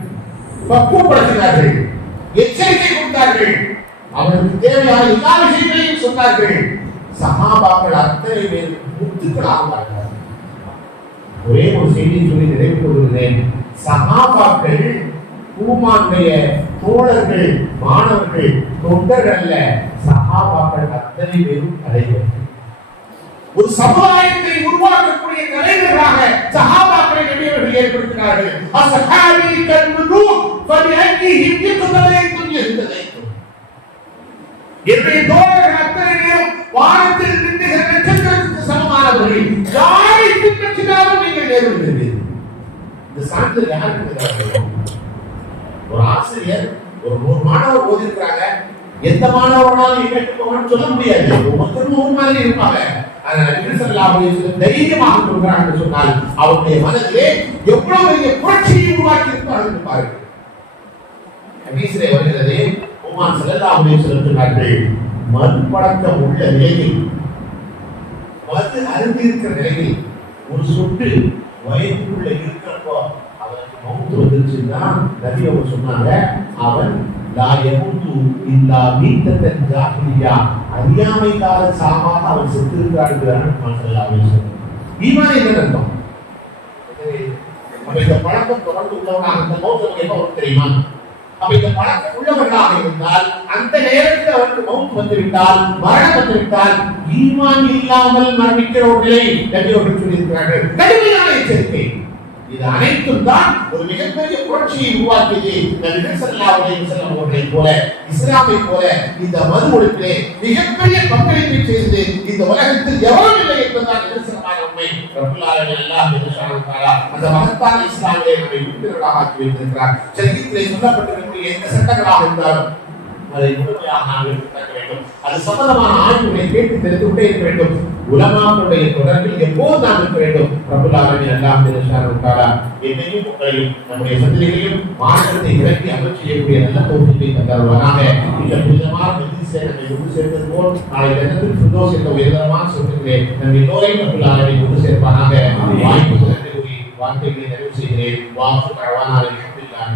பக்குவப்படுத்தினார்கள், எச்சரிக்கை கொடுத்தார்கள், அவர்களுக்கு தேவையான எல்லா விஷயங்களையும் சொன்னார்கள். சஹாபாக்கள் அத்தனை பேர் முத்துக்களாக வாழ்ந்தார்கள். ஒரே ஒரு செய்தியை சொல்லி நிறைவு கொள்கிறேன். சஹாபாக்கள் பூமானுடைய தோழர்கள், மாணவர்கள், தொண்டர்கள் அல்ல. சஹாபாக்கள் அத்தனை பேரும் தலைவர்கள். ஒரு சமுதாயத்தை உருவாக்கக்கூடிய தலைவர்களாக சஹாபாக்களை நபி அவர்கள் ஏற்படுத்தினார்கள். அஸ்ஹாபி கன்னுது ஃபபிஅய்யிஹிம் யக்ததைத்தும் யஹ்ததைத்தும். என்னுடைய தோழர்கள் அத்தனை பேரும் வானத்தில் நின்றுகிற நட்சத்திரத்துக்கு சமமானவர்கள். யாரை பின்பற்றினாலும் நீங்கள் நேர்வீர்கள். இந்த சான்றிதழ் யாருக்கு தருவாங்க? ஒரு ஆசிரியர் ஒரு 100 மாணவர் ஓதிருக்காங்க, எந்த மாணவனாலும் கேட்டுக்கோன்னு சொல்ல முடியாது. ஒவ்வொருத்தரும் ஒரு மாதிரி இருப்பாங்க. அதனால நபி ஸல்லல்லாஹு அலைஹி வஸல்லம் தைரியமாக சொல்றாங்க சொன்னால் அவருடைய மனதிலே எவ்வளவு பெரிய புரட்சியை உருவாக்கி இருப்பார்கள் பாருங்கள். ஹதீஸிலே வருகிறது, உமர் ஸல்லல்லாஹு அலைஹி வஸல்லம் சொன்னார்கள், மது பழக்கம் உள்ள நிலையில், மது அருந்தி இருக்கிற நிலையில் ஒரு சொட்டு வயிற்றுக்குள்ள இருக்கிறப்போ அவனுக்கு மௌத்து வந்துருச்சுன்னா நபி அவங்க சொன்னாங்க, அவன் லா யமூது இல்லா மீத்தத்தன் ஜாஹிலியா, அறியாமை கால சாமாக அவன் செத்து இருக்கிறான். ஈமான் என்ன அர்த்தம்? அப்ப இந்த பழக்கம் தொடர்ந்து உள்ளவனாக அந்த மௌத்து எப்ப வரும் தெரியுமா? அப்ப இந்த பழக்கம் உள்ளவர்களாக இருந்தால் அந்த நேரத்தில் அவருக்கு மௌத்து வந்துவிட்டால், மரணம் வந்துவிட்டால், ஈமான் இல்லாமல் மரணிக்கிற ஒரு நிலை நபி அவர்கள் சொல்லியிருக்கிறார்கள். கடுமையான எச்சரிக்கை. இது அனைத்தும் தான் ஒரு மிகப்பெரிய புரட்சியை உருவாக்கியது. நபி ஸல்லல்லாஹு அலைஹி வஸல்லம் அவர்களை போல, இஸ்லாமை போல இந்த மது ஒழிப்பிலே மிகப்பெரிய பங்களிப்பை செய்து இந்த உலகத்தில் எவரும் இல்லை என்பதுதான் நிதர்சனமான உண்மை. ரப்பல் ஆலமீன் அல்லாஹ் ஜல்ல தஆலா அந்த மகத்தான இஸ்லாமிலே நம்மை உறுப்பினர்களாக ஆக்கி வைத்திருக்கிறார். சரியத்திலே சொல்லப்பட்டிருக்கிற எந்த சட்டங்களாக இருந்தாலும் அதை முழுமையாக நாம் எடுத்துக்க வேண்டும். அது சம்பந்தமான ஆய்வுகளை கேட்டு தெரிந்து கொண்டே இருக்க வேண்டும். உலமாக்களுடைய தொடர்பில் எப்போது நாம் இருக்க வேண்டும். ரப்பல் ஆலமீன் அல்லாஹ் ஜல்ல தஆலா என்னையும் உங்களையும் நம்முடைய சந்ததிகளையும் மார்க்கத்தை விளக்கி அமல் செய்யக்கூடிய நல்ல தௌஃபீகை தந்தருள்வாராக. இந்த புனிதமான மஜ்லிஸிலே நம்மை ஒன்று சேர்ந்தது போல் நாளை தினத்தில் ஃபிர்தௌஸ் என்ற உயர்தரமான சொர்க்கத்திலே நம் எல்லோரையும் ரப்பல் ஆலமீன் ஒன்று சேர்ப்பாராக. வாய்ப்பு நன்றி கூறி வார்த்தைகளை நிறைவு செய்கிறேன். வாக்கு தஅவானா அல்ஹம்துலில்லாஹி